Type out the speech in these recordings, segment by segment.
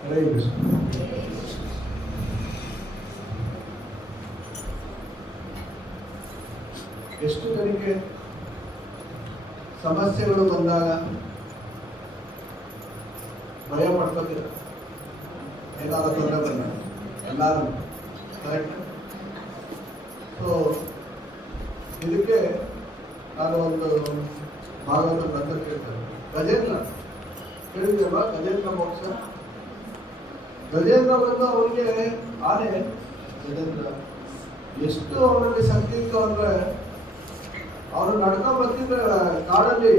ಹರೇ ಕೃಷ್ಣ. ಎಷ್ಟು ಜನಕ್ಕೆ ಸಮಸ್ಯೆಗಳು ಬಂದಾಗ ಭಯ ಪಡ್ಕೋತೀರ? ಏನಾದರೂ ತೊಂದರೆ ಬಂದಾಗ ಎಲ್ಲರೂ ಕರೆಕ್ಟ್. ಸೊ ಇದಕ್ಕೆ ನಾನು ಒಂದು ಭಾಗವತ ಗ್ರಂಥ ಕೇಳ್ತೇನೆ. ಗಜೇಂದ್ರ ಕೇಳಿದ್ರಲ್ವಾ? ಗಜೇಂದ್ರ ಮೋಕ್ಷ. ಗಜೇಂದ್ರ ಬಂದು ಅವನಿಗೆ ಆನೆ ಗಜೇಂದ್ರ ಎಷ್ಟು ಅವರಲ್ಲಿ ಶಕ್ತಿ ಇತ್ತು ಅಂದ್ರೆ, ಅವನು ನಡ್ಕೊಂಡು ಬರ್ತಿದ್ರೆ ಕಾಡಲ್ಲಿ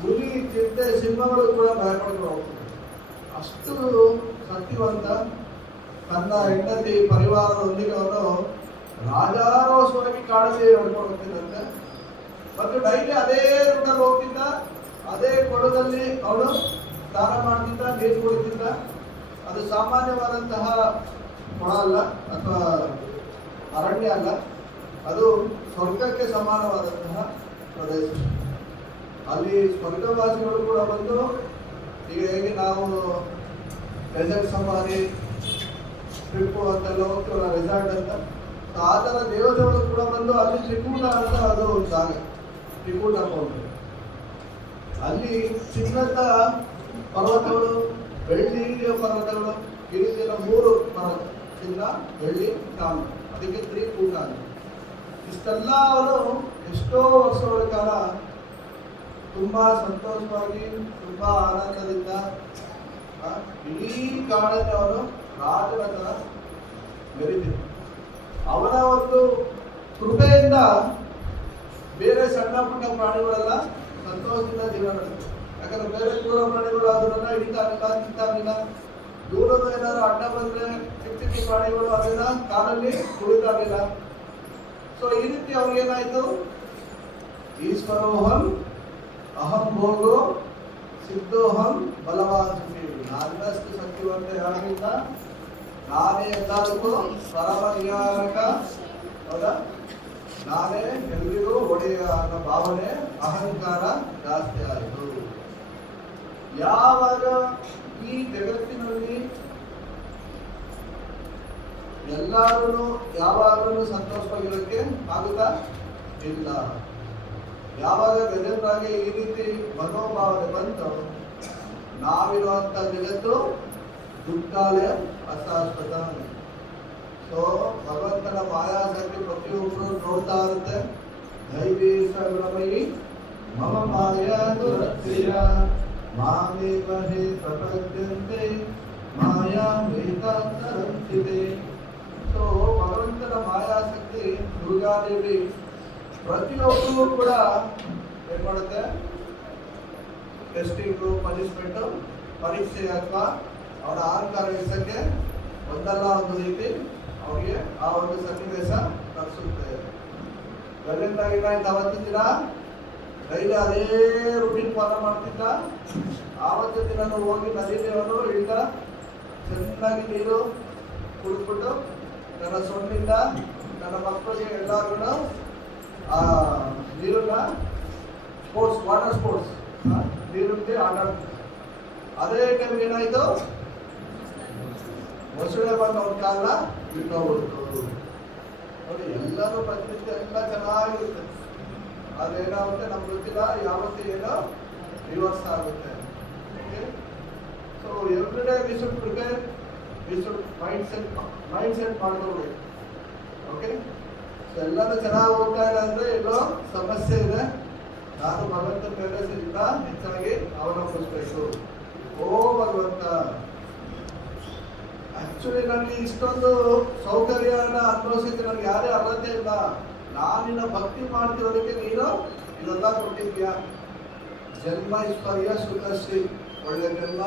ಹುಲಿ, ಚಿರತೆ, ಸಿಂಹಗಳು ಕೂಡ ಭಯಪಡ್ಕೊಂಡು ಹೋಗ್ತದೆ. ಅಷ್ಟು ಶಕ್ತಿವಂತ. ತನ್ನ ಹೆಂಡತಿ ಪರಿವಾರದೊಂದಿಗೆ ಅವನು ರಾಜಾರೋಷವಾಗಿ ಕಾಡಲ್ಲಿ ನಡ್ಕೊಂಡು ಹೋಗ್ತಿದ್ದಂತೆ. ಮತ್ತು ಡೈಲಿ ಅದೇ ರೂಟಲ್ಲಿ ಹೋಗ್ತಿದ್ದ, ಅದೇ ಕೊಳದಲ್ಲಿ ಅವನು ಸ್ನಾನ ಮಾಡ್ತಿದ್ದ, ನೀರು ಕುಡಿತಿದ್ದ. ಅದು ಸಾಮಾನ್ಯವಾದಂತಹ ಕೊಳ ಅಲ್ಲ ಅಥವಾ ಅರಣ್ಯ ಅಲ್ಲ, ಅದು ಸ್ವರ್ಗಕ್ಕೆ ಸಮಾನವಾದಂತಹ ಪ್ರದೇಶ. ಅಲ್ಲಿ ಸ್ವರ್ಗವಾಸಿಗಳು ಕೂಡ ಬಂದು, ಈಗ ಹೇಗೆ ನಾವು ರೆಸಾರ್ಟ್ ಸಫಾರಿ ಟ್ರಿಪ್ಪು ಅಂತೆಲ್ಲ ಹೋಗ್ತೀವಲ್ಲ, ರೆಸಾರ್ಟ್ ಅಂತ, ಆ ಥರ ದೇವತೆಗಳು ಕೂಡ ಬಂದು ಅಲ್ಲಿ ತ್ರಿಕೂಟ ಅಂತ ಅದು ಒಂದು ಜಾಗ, ತ್ರಿಕೂಟ ಹೋಗ್ತದೆ. ಅಲ್ಲಿ ಚಿನ್ನದ ಪರ್ವತಗಳು, ಬೆಳ್ಳಿಯ ಪರ್ವತಗಳು, ಈ ರೀತಿಯ 3 ಪರ್ವತ, ಚಿನ್ನ, ಬೆಳ್ಳಿ, ತಾಮ್ರ, ಅದಕ್ಕೆ ತ್ರಿಕೂಟ ಅಂತ. ಇಷ್ಟೆಲ್ಲ ಅವರು ಎಷ್ಟೋ ವರ್ಷಗಳ ಕಾಲ ತುಂಬಾ ಸಂತೋಷವಾಗಿ, ತುಂಬಾ ಆನಂದದಿಂದ ಇಡೀ ಕಾಡಲ್ಲಿ ಅವರು ರಾಜರ ಥರ ಮೆರೀತಿದ್ರು. ಅವರ ಒಂದು ಕೃಪೆಯಿಂದ ಬೇರೆ ಸಣ್ಣ ಪುಟ್ಟ ಪ್ರಾಣಿಗಳೆಲ್ಲ ಸಂತೋಷದಿಂದ ಜೀವನ ನಡೆಸಿದ್ರು. ಯಾಕಂದ್ರೆ ಬೇರೆ ದೂರ ಪ್ರಾಣಿಗಳು ಅದನ್ನ ಹಿಡಿತಾರಿಲ್ಲ, ತಿಂತಾರಿಲ್ಲ. ದೂರದ ಏನಾದ್ರು ಅಡ್ಡ ಬಂದ್ರೆ ಚಿಕ್ಕ ಚಿಕ್ಕ ಪ್ರಾಣಿಗಳು ಅದನ್ನ ಕಾಲಲ್ಲಿ ಕುಳಿತಾರಿಲ್ಲ. ಸೊ ಈ ರೀತಿ ಅವ್ರಿಗೇನಾಯ್ತು, ಈಶ್ವರೋಹಂ ಅಹಂ ಭೋಗೋ ಸಿದ್ಧೋಹಂ ಬಲವಾನ್ ಸುಖಿ. ನನ್ನಷ್ಟು ಶಕ್ತಿವಂತ ಯಾರಿಲ್ಲ, ನಾನೇ ಎಲ್ಲದಕ್ಕೂ ಪರಮ ನಿಯಾಮಕ. ಹೌದಾ? ನಾನೇ ಎಲ್ರಿಗೂ ಒಡೆಯ ಅನ್ನೋ ಭಾವನೆ, ಅಹಂಕಾರ ಜಾಸ್ತಿ ಆಯಿತು. ಯಾವಾಗ ಈ ಜಗತ್ತಿನಲ್ಲಿ ಎಲ್ಲರೂ ಯಾವಾಗಲೂ ಸಂತೋಷವಾಗಿರೋಕ್ಕೆ ಆಗುತ್ತಾ? ಇಲ್ಲ. ಯಾವಾಗ ಗಜೇಂದ್ರಗೆ ಈ ರೀತಿ ಮನೋಭಾವನೆ ಬಂತು, ನಾವಿರುವಂತ ಜಗತ್ತು ದುಃಖಾಲಯ ಅಶಾಶ್ವತ. ಸೊ ಭಗವಂತನ ಮಾಯಾಶಕ್ತಿ ಪ್ರತಿಯೊಬ್ಬರು ನೋಡ್ತಾ ಇರುತ್ತೆ. ದೈವಿ ಸರ್ವಮಯಿ ಮಮ ಮಾಯಾ ದುರತ್ಯ ಮಾಮೇವ ಹಿ ಪ್ರಪದ್ಯಂತೆ ಮಾಯಾ ವೇದಾಂತರಂತಿದೆ. ಸೊ ಭಗವಂತನ ಮಾಯಾಶಕ್ತಿ ದುರ್ಗಾದೇವಿ ಪ್ರತಿಯೊಬ್ಬರು ಕೂಡ ಏನ್ ಮಾಡುತ್ತೆ, ಟೆಸ್ಟಿಂಗು, ಪನಿಷ್ಮೆಂಟು, ಪರೀಕ್ಷೆ ಅಥವಾ ಅವರ ಅಹಂಕಾರ ಇಳಿಸಕ್ಕೆ ಒಂದಲ್ಲ ಒಂದು ರೀತಿ ಅವರಿಗೆ ಆ ಒಂದು ಸನ್ನಿವೇಶ ತರಿಸುತ್ತೆ. ಗಜೇಂದ್ರ ಏನಾಯ್ತು, ಅವತ್ತಿನ ದಿನ ಡೈಲಿ ಅದೇ ರೂಟೀನ್ ಫಾಲೋ ಮಾಡ್ತಿದ್ದ. ಆವತ್ತಿನ ದಿನ ಹೋಗಿ ನದಿಗೆ ಅವನು ಇಳಿದ, ಚೆನ್ನಾಗಿ ನೀರು ಕುಡಿದ್ಬಿಟ್ಟು ನನ್ನ ಸೊನ್ನಿಂದ ನನ್ನ ಮಕ್ಕಳಿಗೆ ಎಲ್ಲರೂ ಆ ನೀರನ್ನ ಸ್ಪೋರ್ಟ್ಸ್, ವಾಟರ್ ಸ್ಪೋರ್ಟ್ಸ್, ನೀರಿಗೆ ಆಟ ಆಡ್ತಿದ್ದ. ಅದೇ ಟೈಮ್ ಏನಾಯ್ತು, ಮೊಸಳೆ ಬಂದು ಅವ್ರ ಕಾಲ ಬಿಟ್ಟೋಗ್ಬಿಡ್ತು. ನೋಡಿ, ಎಲ್ಲರೂ ಪ್ರತಿನಿತ್ಯ ಎಲ್ಲ ಚೆನ್ನಾಗಿರುತ್ತೆ. ಅದೇನಾಗುತ್ತೆ ನಮ್ಗೆ ಗೊತ್ತಿಲ್ಲ, ಯಾವತ್ತೂ ಏನೋ ರಿವರ್ಸ್ ಆಗುತ್ತೆ. Okay, so every day we should prepare, we should mind set ಮಾಡ್ಕೊಳ್ಬೇಕು. ಓಕೆ, ಸೊ ಎಲ್ಲರೂ ಚೆನ್ನಾಗಿ ಹೋಗ್ತಾ ಇಲ್ಲ ಅಂದ್ರೆ ಎಲ್ಲೋ ಸಮಸ್ಯೆ ಇದೆ. ನಾನು ಭಗವಂತನ ಮೇಲಿಂದ ಹೆಚ್ಚಾಗಿ ಅವಲಂಬಿಸಬೇಕು. ಓ ಭಗವಂತ, ಆಕ್ಚುಲಿ ನನಗೆ ಇಷ್ಟೊಂದು ಸೌಕರ್ಯನ ಅನುಭವಿಸಿದ್ರೆ ನನಗೆ ಯಾರೇ ಅರ್ಹತೆ ಇಲ್ಲ. ನಾನಿನ್ನ ಭಕ್ತಿ ಮಾಡ್ತಿರೋದಕ್ಕೆ ನೀನು ಇದೆಲ್ಲ ಕೊಟ್ಟಿದ್ಯಾ. ಜನ್ಮ ಐಶ್ವರ್ಯ ಸುಖಶ್ರೀ, ಒಳ್ಳೆ ಜನ್ಮ,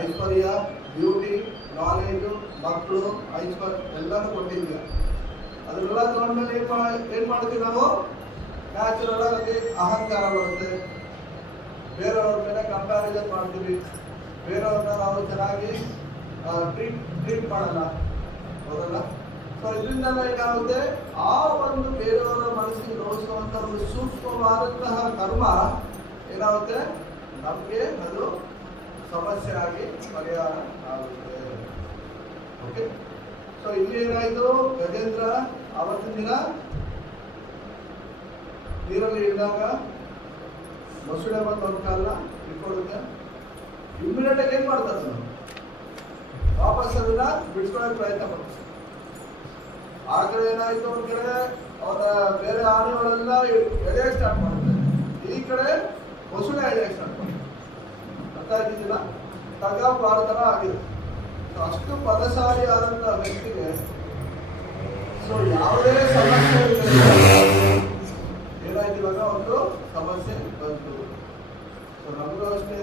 ಐಶ್ವರ್ಯ, ಬ್ಯೂಟಿ, ನಾಲೆಜು, ಮಕ್ಕಳು, ಐಶ್ವರ್ಯ ಎಲ್ಲನೂ ಕೊಟ್ಟಿದ್ಯಾ. ಅದನ್ನೆಲ್ಲ ತಗೊಂಡ್ಮೇಲೆ ಏನ್ ಮಾಡ್ತೀವಿ ನಾವು? ನ್ಯಾಚುರಲ್ ಆಗಿ ಅಹಂಕಾರ ಬರುತ್ತೆ. ಬೇರೆಯವ್ರ ಮೇಲೆ ಕಂಪ್ಯಾರಿಸನ್ ಮಾಡ್ತೀವಿ. ಬೇರೆಯವ್ರನ್ನ ನಾವು ಚೆನ್ನಾಗಿ ಟ್ರೀಟ್ ಮಾಡಲ್ಲ, ಹೌದಲ್ಲ? ಸೊ ಇದರಿಂದೆಲ್ಲ ಏನಾಗುತ್ತೆ, ಆ ಒಂದು ಬೇರೆಯವರ ಮನಸ್ಸಿಗೆ ನೋಯಿಸುವಂತ ಒಂದು ಸೂಕ್ಷ್ಮವಾದಂತಹ ಕರ್ಮ ಏನಾಗುತ್ತೆ, ನಮಗೆ ಅದು ಸಮಸ್ಯೆ ಆಗಿ ಪರಿಹಾರ ಆಗುತ್ತೆ. ಓಕೆ, ಸೊ ಇಲ್ಲಿ ಏನಾಯ್ತು, ಗಜೇಂದ್ರ ಅವತ್ತಿನ ದಿನ ನೀರಲ್ಲಿ ಇಳಿದಾಗ ಮೊಸಳೆ ಬಂದು ಅವ್ರ ಕಾಲನ್ನ ಇಟ್ಕೊಳ್ಳುತ್ತೆ. ಇಮ್ಮಿಡಿಯೇಟ್ ಆಗಿ ಏನ್ ಮಾಡ್ತಾರೆ, ವಾಪಸ್ ಅದನ್ನ ಬಿಡಿಸ್ಕೊಳ್ಳೋಕೆ ಪ್ರಯತ್ನ ಮಾಡ್ತಾರೆ. ಆ ಕಡೆ ಏನಾಯ್ತು, ಒಂದ್ ಕಡೆ ಅವರ ಬೇರೆ ಆನೆಗಳೆಲ್ಲ ಎಳೆಯಕ್ಕೆ ಸ್ಟಾರ್ಟ್ ಮಾಡುತ್ತೆ, ಈ ಕಡೆ ಮೊಸಳೆ ಎಳೆಯಕ್ಕೆ ಸ್ಟಾರ್ಟ್ ಮಾಡುತ್ತೆ. ಅರ್ಥ ಆಗಿದ್ದಿಲ್ಲ, ತಗ ಪಾರ್ಧನ ಆಗಿದೆ. ಅಷ್ಟು ಪದಶಾಲಿ ಆದಂತ ವ್ಯಕ್ತಿಗೆ ಸೊ ಯಾವುದೇ ಸಮಸ್ಯೆ ಏನಾಯ್ತು, ಇವಾಗ ಒಂದು ಸಮಸ್ಯೆ ಬಂತು. ಸೊ ನಮಗೂ ಅಷ್ಟೇ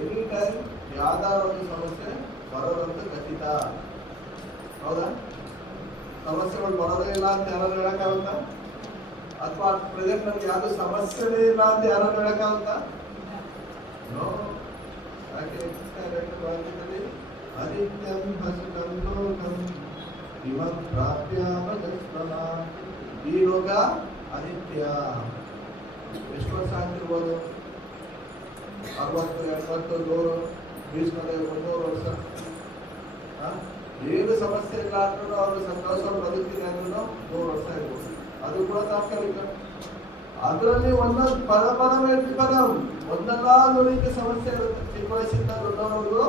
ಎನಿ ಟೈಮ್ ಯಾವ್ದಾರ ಒಂದು ಸಮಸ್ಯೆ ಬರೋದಂತ ಖಚಿತ. ಹೌದಾ? ಸಮಸ್ಯೆಗಳು ಬರೋದೇ ಇಲ್ಲ ಅಂತ ಯಾರು ಹೇಳಕ್ಕಾಗುತ್ತಾ? ಅಥವಾ ಪ್ರೆಸೆಂಟ್ ನಮ್ಗೆ ಯಾವ್ದು ಸಮಸ್ಯೆನೇ ಇಲ್ಲ ಅಂತ ಯಾರು ಹೇಳಕ್ಕಾಗುತ್ತಾ? ನೋ. ಯಾಕೆ ಅನಿತ್ಯಂ ಹಸುಕಂ ಲೋಕಂ ಇಮಂ ಪ್ರಾಪ್ಯಾಮಜಸ್ವಮ. ಈ ಲೋಕ ಅನಿತ್ಯ. ಎಷ್ಟು ವರ್ಷ ಆಗ್ತಿರ್ಬೋದು? 60, 70, 100, 200 ವರ್ಷ. ಏನು ಸಮಸ್ಯೆ ಇಲ್ಲ ಅಂದ್ರೂ ಅವರು ಸಂತೋಷವಾಗಿ ಬದುಕ್ತೀನಿ ಅಂದ್ರೂ 100 ವರ್ಷ ಇರ್ಬೋದು. ಅದು ಕೂಡ ತಾತ್ಕಾಲಿಕ. ಅದರಲ್ಲಿ ಒಂದೊಂದು ಒಂದಲ್ಲ ಒಂದು ರೀತಿ ಸಮಸ್ಯೆ ಇರುತ್ತೆ. ಚಿಕ್ಕ ವಯಸ್ಸಿಂದ ದೊಡ್ಡವರಿಗೂ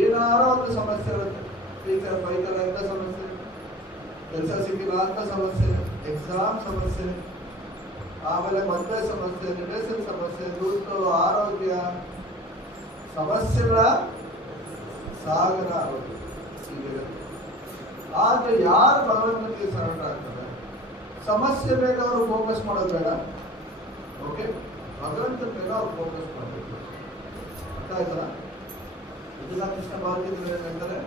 ಏನಾರೋ ಒಂದು ಸಮಸ್ಯೆ ಇರುತ್ತೆ. ಟೀಚರ್ ಬೈತಾರೆ ಅಂತ ಸಮಸ್ಯೆ, ಕೆಲಸ ಸಿಕ್ಕಿಲ್ಲ ಅಂತ ಸಮಸ್ಯೆ, ಎಕ್ಸಾಮ್ ಸಮಸ್ಯೆ, ಆಮೇಲೆ ಮದುವೆ ಸಮಸ್ಯೆ, ರಿಲೇಷನ್ ಸಮಸ್ಯೆ, ದುಡ್ಡು, ಆರೋಗ್ಯ ಸಮಸ್ಯೆಗಳ ಸಾಗರ ಆರೋಗ್ಯ. ಆದ್ರೆ ಯಾರು ಭಗವಂತನಿಗೆ ಸರೆಂಡರ್ ಆಗ್ತಾರೆ, ಸಮಸ್ಯೆ ಮೇಲೆ ಅವರು ಫೋಕಸ್ ಮಾಡೋದು ಬೇಡ. ಓಕೆ, ಭಗವಂತನ ಮೇಲೆ ಅವ್ರು ಫೋಕಸ್ ಮಾಡಬೇಕು. ಅರ್ಥ ಆಯ್ತಲ್ಲ? ಇದನ್ನ ಕೃಷ್ಣ ಭಾರತೀಯ ಏನಂತಾರೆ,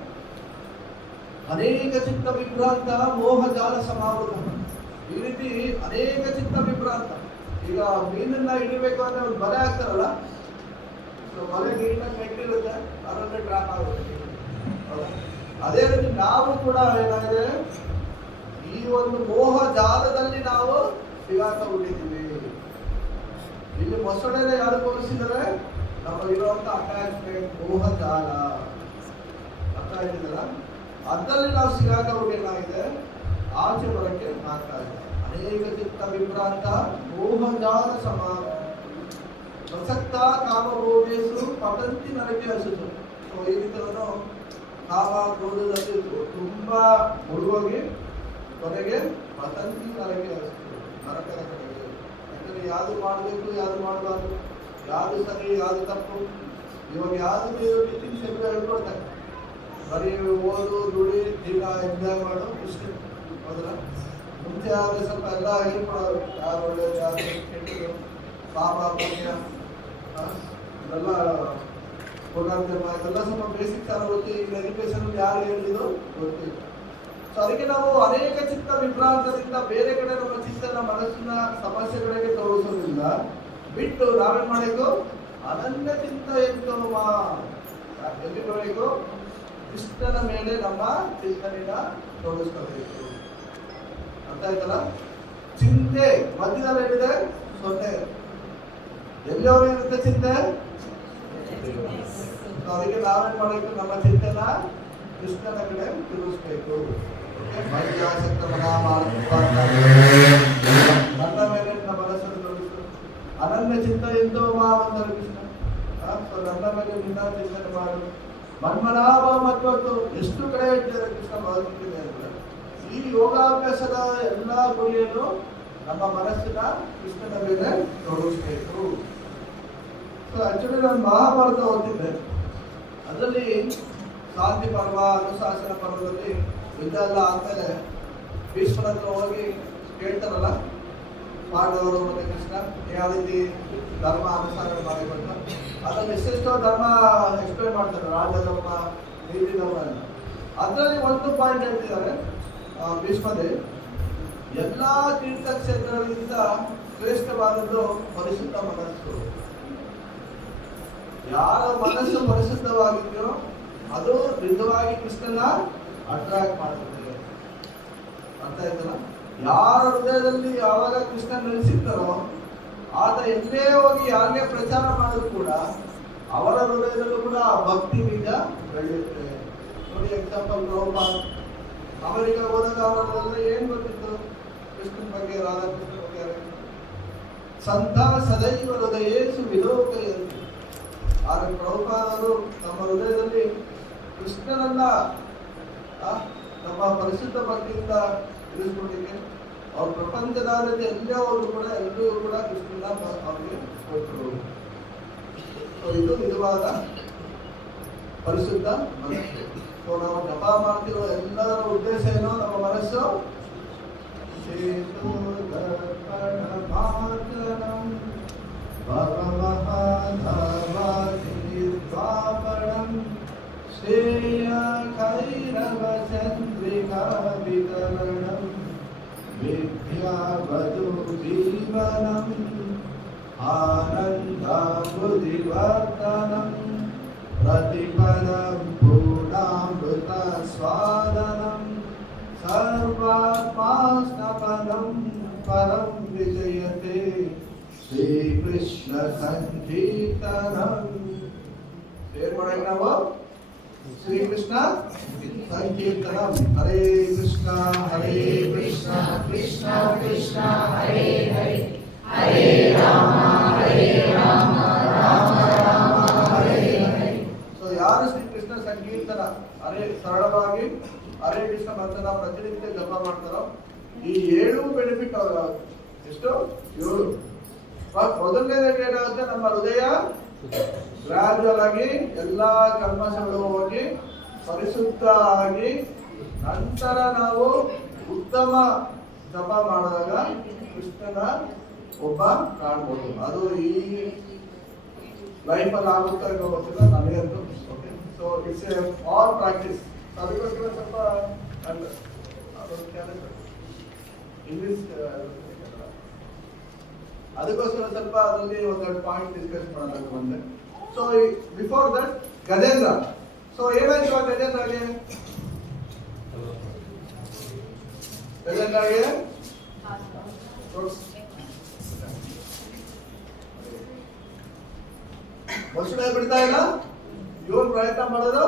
ಅನೇಕ ಚಿತ್ತ ವಿಭ್ರಾಂತ ಮೋಹ ಜಾಲ ಸಮಾವೃತ. ಈ ರೀತಿ ಅನೇಕ ಚಿತ್ತ ವಿಭ್ರಾಂತ. ಈಗ ಮೀನನ್ನ ಹಿಡಿಬೇಕು ಅಂದ್ರೆ ಒಂದು ಬಲೆ ಹಾಕ್ತಾರಲ್ಲ, ಬಲೆ ನೀಟಾಗಿ ನೆಟ್ಟಿರುತ್ತೆ, ಅದರಲ್ಲಿ ಟ್ರಾಪ್ ಆಗುತ್ತೆ. ಅದೇ ರೀತಿ ನಾವು ಕೂಡ ಏನಾಗಿದೆ, ಈ ಒಂದು ಮೋಹ ಜಾಲದಲ್ಲಿ ನಾವು ಸಿಗಾಕೊಂಡಿದ್ದೀವಿ. ಇಲ್ಲಿ ಮೊಸಳೆನ ಯಾರು ತೋರಿಸಿದರೆ ನಮ್ಮಲ್ಲಿರುವಂತ ಅಟ್ಯಾಚ್ಮೆಂಟ್, ಮೋಹ ಜಾಲ. ಅರ್ಥ ಆಗಿದೆಯಲ್ಲ? ಅದರಲ್ಲಿ ನಾವು ಸಿಗಾಕೊಂಡಿದ್ದೇನಾಗಿದೆ, ಆಚೆ ಬರಕ್ಕೆ ಆಗ್ತಾ ಇದೆ. ಅನೇಕ ಚಿತ್ತ ವಿಭ್ರಾಂತ ಮೋಹ ಜಾಲ ಸಮಾನ ಪ್ರಸಕ್ತ ಕಾಮಭೋಗೇಶು ಪತಂತಿ ನರಕೆ ಹಸಿತು. ಸೊ ಈ ರೀತಿಯನ್ನು ಕಾಮ ಕ್ರೋಧದಲ್ಲಿ ತುಂಬಾ ಮುಳುಗೋಗಿ ಕೊನೆಗೆ ಪತಂತಿ ನರಕೆ ಹಸಿತು, ನರಕದ ಕಡೆಗೆ. ಯಾಕಂದ್ರೆ ಯಾವುದು ಮಾಡಬೇಕು, ಯಾವುದು ಮಾಡಬಾರ್ದು, ಯಾವುದು ಸರಿ, ಯಾವುದು ತಪ್ಪು, ಇವಾಗ ಯಾವುದು ಟೀಚಿಂಗ್ಸ್ ಎಲ್ಲ ಹೇಳ್ಕೊಡ್ತಾರೆ. ಬರೀ ಓದು, ದುಡಿ, ಜೀವನ ಎಂಜಾಯ್ ಮಾಡು ಇಷ್ಟೇ. ಹೌದಲ್ಲ? ಮುಂಚೆ ಆದ್ರೆ ಸ್ವಲ್ಪ ಎಲ್ಲ ಹೇಳ್ಕೊಡೋರು, ಯಾರು ಒಳ್ಳೆಯದು, ಯಾರು ಕೆಟ್ಟದು, ಪಾಪ ಪುಣ್ಯ, ಇದೆಲ್ಲ ಪುನರ್ಜನ್ಮ, ಇದೆಲ್ಲ ಸ್ವಲ್ಪ ಬೇಸಿಕ್ಸ್ ಆಗಿ ಗೊತ್ತಿ. ಈಗ ಎಜುಕೇಶನ್ ಯಾರು ಹೇಳಿದ್ರು ಗೊತ್ತಿಲ್ಲ. ಸೊ ಅದಕ್ಕೆ ನಾವು ಅನೇಕ ಚಿತ್ತ ವಿಭ್ರಾಂತದಿಂದ ಬೇರೆ ಕಡೆ ನಮ್ಮ ಚಿತ್ತನ, ಮನಸ್ಸಿನ ಸಮಸ್ಯೆಗಳಿಗೆ ತೋರಿಸೋದ್ರಿಂದ ಬಿಟ್ಟು ನಾವೇನ್ ಮಾಡಬೇಕು, ಅನನ್ಯ ಚಿತ್ತ ಎಂದು ಎಲ್ಲಿ ಬರಬೇಕು, ಕೃಷ್ಣನ ಮೇಲೆ ನಮ್ಮ ಚಿಂತನೆಯ ತೋರಿಸ್ಕೋಬೇಕು. ಅರ್ಥ ಆಯ್ತಲ್ಲ? ಚಿಂತೆ ಮಧ್ಯದಲ್ಲಿ ಏನಿದೆ, 0. ಎಲ್ಲಿಯವರು ಇರುತ್ತೆ ಚಿಂತೆ? ಅದಕ್ಕೆ ನಾವೇನ್ ಮಾಡಬೇಕು, ನಮ್ಮ ಚಿಂತನ ಕೃಷ್ಣನ ಕಡೆ ತಿರುಗಿಸ್ಬೇಕು. ನನ್ನ ಮೇಲೆ ನಮ್ಮ ಮನಸ್ಸನ್ನು ತೋರಿಸು. ಅನನ್ಯ ಚಿಂತ ಎಂದು ಅಂತಾರೆ ಕೃಷ್ಣ. ನನ್ನ ಮೇಲೆ ನಿನ್ನ ಚಿಂತನೆ ಮಾಡು. ಮನ್ಮನಾಭ ಮತ್ತು ಎಷ್ಟು ಕಡೆ ಹೇಳ್ತಾರೆ ಕೃಷ್ಣ ಭಗವದ್ಗೀತೆ ಅಂದ್ರೆ, ಈ ಯೋಗಾಭ್ಯಾಸದ ಎಲ್ಲಾ ಗುರಿಯನ್ನು ನಮ್ಮ ಮನಸ್ಸಿನ ಕೃಷ್ಣನ ಮೇಲೆ ತೊಡಗಿಸ್ಬೇಕು. ಸೊ ಆಕ್ಚುಲಿ ನಾನು ಮಹಾಭಾರತ ಓದಿದ್ದೆ. ಅದರಲ್ಲಿ ಶಾಂತಿ ಪರ್ವ, ಅನುಶಾಸನ ಪರ್ವದಲ್ಲಿ ಯುದ್ಧ ಎಲ್ಲ ಆದ್ಮೇಲೆ ಭೀಷ್ಮರ ಹತ್ರ ಹೋಗಿ ಕೇಳ್ತಾರಲ್ಲ ಪಾಂಡವರು ಮತ್ತೆ ಕೃಷ್ಣ ಯಾವ ರೀತಿ ಧರ್ಮ ಅನುಸಾರ ಮಾಡಬೇಕು. ಅದರಲ್ಲಿ ಎಷ್ಟೆಷ್ಟೋ ಧರ್ಮ ಎಕ್ಸ್ಪ್ಲೇನ್ ಮಾಡ್ತಾರೆ, ರಾಜಧರ್ಮ, ನೀತಿ ಧರ್ಮ ಎಲ್ಲ. ಅದರಲ್ಲಿ ಒಂದು ಪಾಯಿಂಟ್ ಹೇಳ್ತಿದ್ದಾರೆ ಭೀಷ್ಮದೇ, ಎಲ್ಲಾ ತೀರ್ಥಕ್ಷೇತ್ರಗಳಿಗಿಂತ ಶ್ರೇಷ್ಠವಾದದ್ದು ಪರಿಶುದ್ಧ ಮನಸ್ಸು. ಯಾರ ಮನಸ್ಸು ಪರಿಶುದ್ಧವಾಗಿದೆಯೋ ಅದು ನಿಜವಾಗಿ ಕೃಷ್ಣನ ಅಟ್ರಾಕ್ಟ್ ಮಾಡುತ್ತದೆ. ಅರ್ಥ ಆಯ್ತಲ್ಲ? ಯಾರ ಹೃದಯದಲ್ಲಿ ಯಾವಾಗ ಕೃಷ್ಣ ನೆಲೆಸಿರ್ತಾರೋ ಆತ ಎಲ್ಲೇ ಹೋಗಿ ಯಾರನ್ನೇ ಪ್ರಚಾರ ಮಾಡಿದ್ರು ಕೂಡ ಅವರ ಹೃದಯದಲ್ಲೂ ಕೂಡ ಭಕ್ತಿ ಬೀಜ ಬೆಳೆಯುತ್ತೆ. ನೋಡಿ ಎಕ್ಸಾಂಪಲ್ ಪ್ರಭುಪಾದ ಅಮೆರಿಕ ಹೋದಾಗ ಅವರೆಲ್ಲ ಏನ್ ಗೊತ್ತಿತ್ತು ಕೃಷ್ಣನ್ ಬಗ್ಗೆ, ರಾಧಾಕೃಷ್ಣ ಬಗ್ಗೆ? ಸಂತ ಸದೈವ ಹೃದಯೇಸು ವಿಲೋಕಯಂತಿ. ಆದರೆ ಪ್ರಭುಪಾದರು ತಮ್ಮ ಹೃದಯದಲ್ಲಿ ಕೃಷ್ಣನನ್ನ ನಮ್ಮ ಪರಿಶುದ್ಧ ಭಕ್ತಿಯಿಂದ ಇರಿಸ್ಕೊಡ್ಲಿಕ್ಕೆ ಅವ್ರ ಪ್ರಪಂಚದಾದ್ಯಂತ ಎಲ್ಲೇ ಹೋದ್ರು ಕೂಡ ಎಲ್ಲರೂ ಕೂಡ ಕೃಷ್ಣನ ಅವ್ರಿಗೆ ಕೊಟ್ಟರು. ಇದು ನಿಜವಾದ ಪರಿಶುದ್ಧ ಮನಸ್ಸು. ಸೊ ನಾವು ಜಪ ಮಾಡ್ತಿರೋ ಎಲ್ಲರ ಉದ್ದೇಶ ಏನೋ, ನಮ್ಮ ಮನಸ್ಸು ಶ್ರೇಯ ಖೈರವ ಚಂದ್ರಿಕಾ ವಿತರಣಂ ವಿದ್ಯಾ ವಧು ಜೀವನಂ ಆನಂದಾಮೃತಿವರ್ಧನಂ ಪ್ರತಿಪದಂ ಪೂರ್ಣಾಮೃತ ಸ್ವಾದನಂ ಸರ್ವಾತ್ಮಾಸ್ನಪನಂ ಪರಂ ವಿಜಯತೆ ಶ್ರೀಕೃಷ್ಣ ಸಂಕೀರ್ತನಂ. ಏನ್ ಮಾಡಬೇಕು ನಾವು? ಶ್ರೀಕೃಷ್ಣ ಸಂಕೀರ್ತನಂ. ಹರೇ ಕೃಷ್ಣ ಕೃಷ್ಣ ಕೃಷ್ಣ ಹರೇ ಹರೇ ಹರೇ ರಾಮ ರಾಮ ರಾಮ ಹರೇ ಹರೇ. ಸೊ ಯಾರು ಶ್ರೀಕೃಷ್ಣ ಸಂಕೀರ್ತನ ಹರೇ ಸರಳವಾಗಿ ಹರೇ ಕೃಷ್ಣ ಮಂತ್ರನ ಪ್ರತಿನಿತ್ಯ ಜಪ ಮಾಡ್ತಾರೋ ಈ 7 ಬೆನಿಫಿಟ್ ಅವ್ರ ಎಷ್ಟು 7. ಮೊದಲನೇದಾಗಿ ಏನಾಗುತ್ತೆ, ನಮ್ಮ ಹೃದಯ ಗ್ರಾಜುವಲ್ ಆಗಿ ಎಲ್ಲಾ ಕಲ್ಮಶಗಳು ಹೋಗಿ ಪರಿಶುದ್ಧ ಆಗಿ ನಂತರ ನಾವು ಉತ್ತಮ ಜಪ ಮಾಡಿದಾಗ ಕೃಷ್ಣನ ಒಬ್ಬ ಕಾಣ್ಬೋದು. ಅದು ಈ ಲೈಫಲ್ಲಿ ಆಗುತ್ತಾ ಗೊತ್ತಿಲ್ಲ ನನಗಂತೂ. Okay, so it's A all practice. ಅದಕ್ಕೋಸ್ಕರ ಸ್ವಲ್ಪ ಇಂಗ್ಲಿಷ್ ಅದಕ್ಕೋಸ್ಕರ ಸ್ವಲ್ಪ ಅದರಲ್ಲಿ ಒಂದೆರಡು ಪಾಯಿಂಟ್ ಡಿಸ್ಕಸ್ ಮಾಡೋಣ ಬಂದೆ. So before that Gajendra. So ಏನಾಯ್ತು ಗಜೇಂದ್ರಗೆ? ವರ್ಷ ಬಿಡ್ತಾ ಇಲ್ಲ, ಇವನ್ ಪ್ರಯತ್ನ ಮಾಡೋದು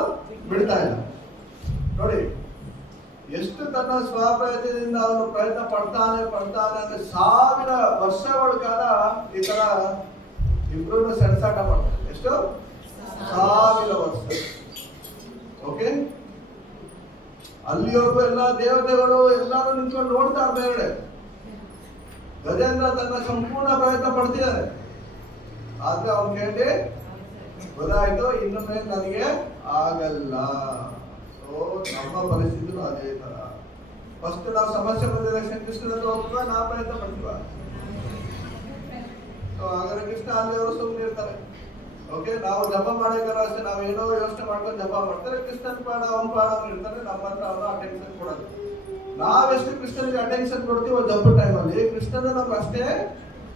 ಬಿಡ್ತಾ ಇಲ್ಲ. ನೋಡಿ ಎಷ್ಟು ತನ್ನ ಸ್ವಪ್ರಯತ್ನದಿಂದ ಅವನು ಪ್ರಯತ್ನ ಪಡ್ತಾನೆ ಅಂದ್ರೆ 1000 ವರ್ಷಗಳ ಕಾಲ ಈ ತರ ಇಬ್ರು ಸೆಣಸಾಟ ಮಾಡ್ತಾರೆ. ಎಷ್ಟು 1000 ವರ್ಷ. ಓಕೆ, ಅಲ್ಲಿವರೆಗೂ ಎಲ್ಲ ದೇವತೆಗಳು ಎಲ್ಲರೂ ನಿಂತ್ಕೊಂಡು ನೋಡ್ತಾ ಬೇರೆ. ಗಜೇಂದ್ರ ತನ್ನ ಸಂಪೂರ್ಣ ಪ್ರಯತ್ನ ಪಡ್ತಿದ್ದಾರೆ. ಆದ್ರೆ ಅವನು ಕೇಳಿ ಗೊತ್ತಾಯ್ತು, ಇನ್ನು ಮೇಲೆ ನನಗೆ ಆಗಲ್ಲ. ಸೊ ನಮ್ಮ ಪರಿಸ್ಥಿತಿನೂ ಅದೇ ತರ. ಫಸ್ಟ್ ನಾವು ಸಮಸ್ಯೆ ಬಂದಿದೆ ಕೃಷ್ಣನ ಹತ್ರ ಹೋಗ್ತೀವ, ನಾ ಪ್ರಯತ್ನ ಪಡ್ತೀವ. ಸೊ ಹಾಗಾದ್ರೆ ಕೃಷ್ಣ ಅಲ್ಲಿ ಅವರು ಸುಮ್ಮನೆ ಇರ್ತಾರೆ. ಓಕೆ, ನಾವು ಜಪ ಮಾಡಬೇಕಾದ್ರೆ ಅಷ್ಟೇ ನಾವೇನೋ ಯೋಚನೆ ಮಾಡ್ಕೊಂಡು ಜಪ ಮಾಡ್ತಾರೆ. ಕೃಷ್ಣನ್ ಪಾಡ ಅವನ್ ಪಾಡ ಇರ್ತಾನೆ, ನಮ್ಮ ಹತ್ರ ಅವನು ಅಟೆನ್ಷನ್ ಕೊಡೋದು. ನಾವೆಷ್ಟು ಕೃಷ್ಣನಿಗೆ ಅಟೆನ್ಷನ್ ಕೊಡ್ತೀವೋ ಜಪ ಟೈಮಲ್ಲಿ ಕೃಷ್ಣನ ನಮ್ಗೆ ಅಷ್ಟೇ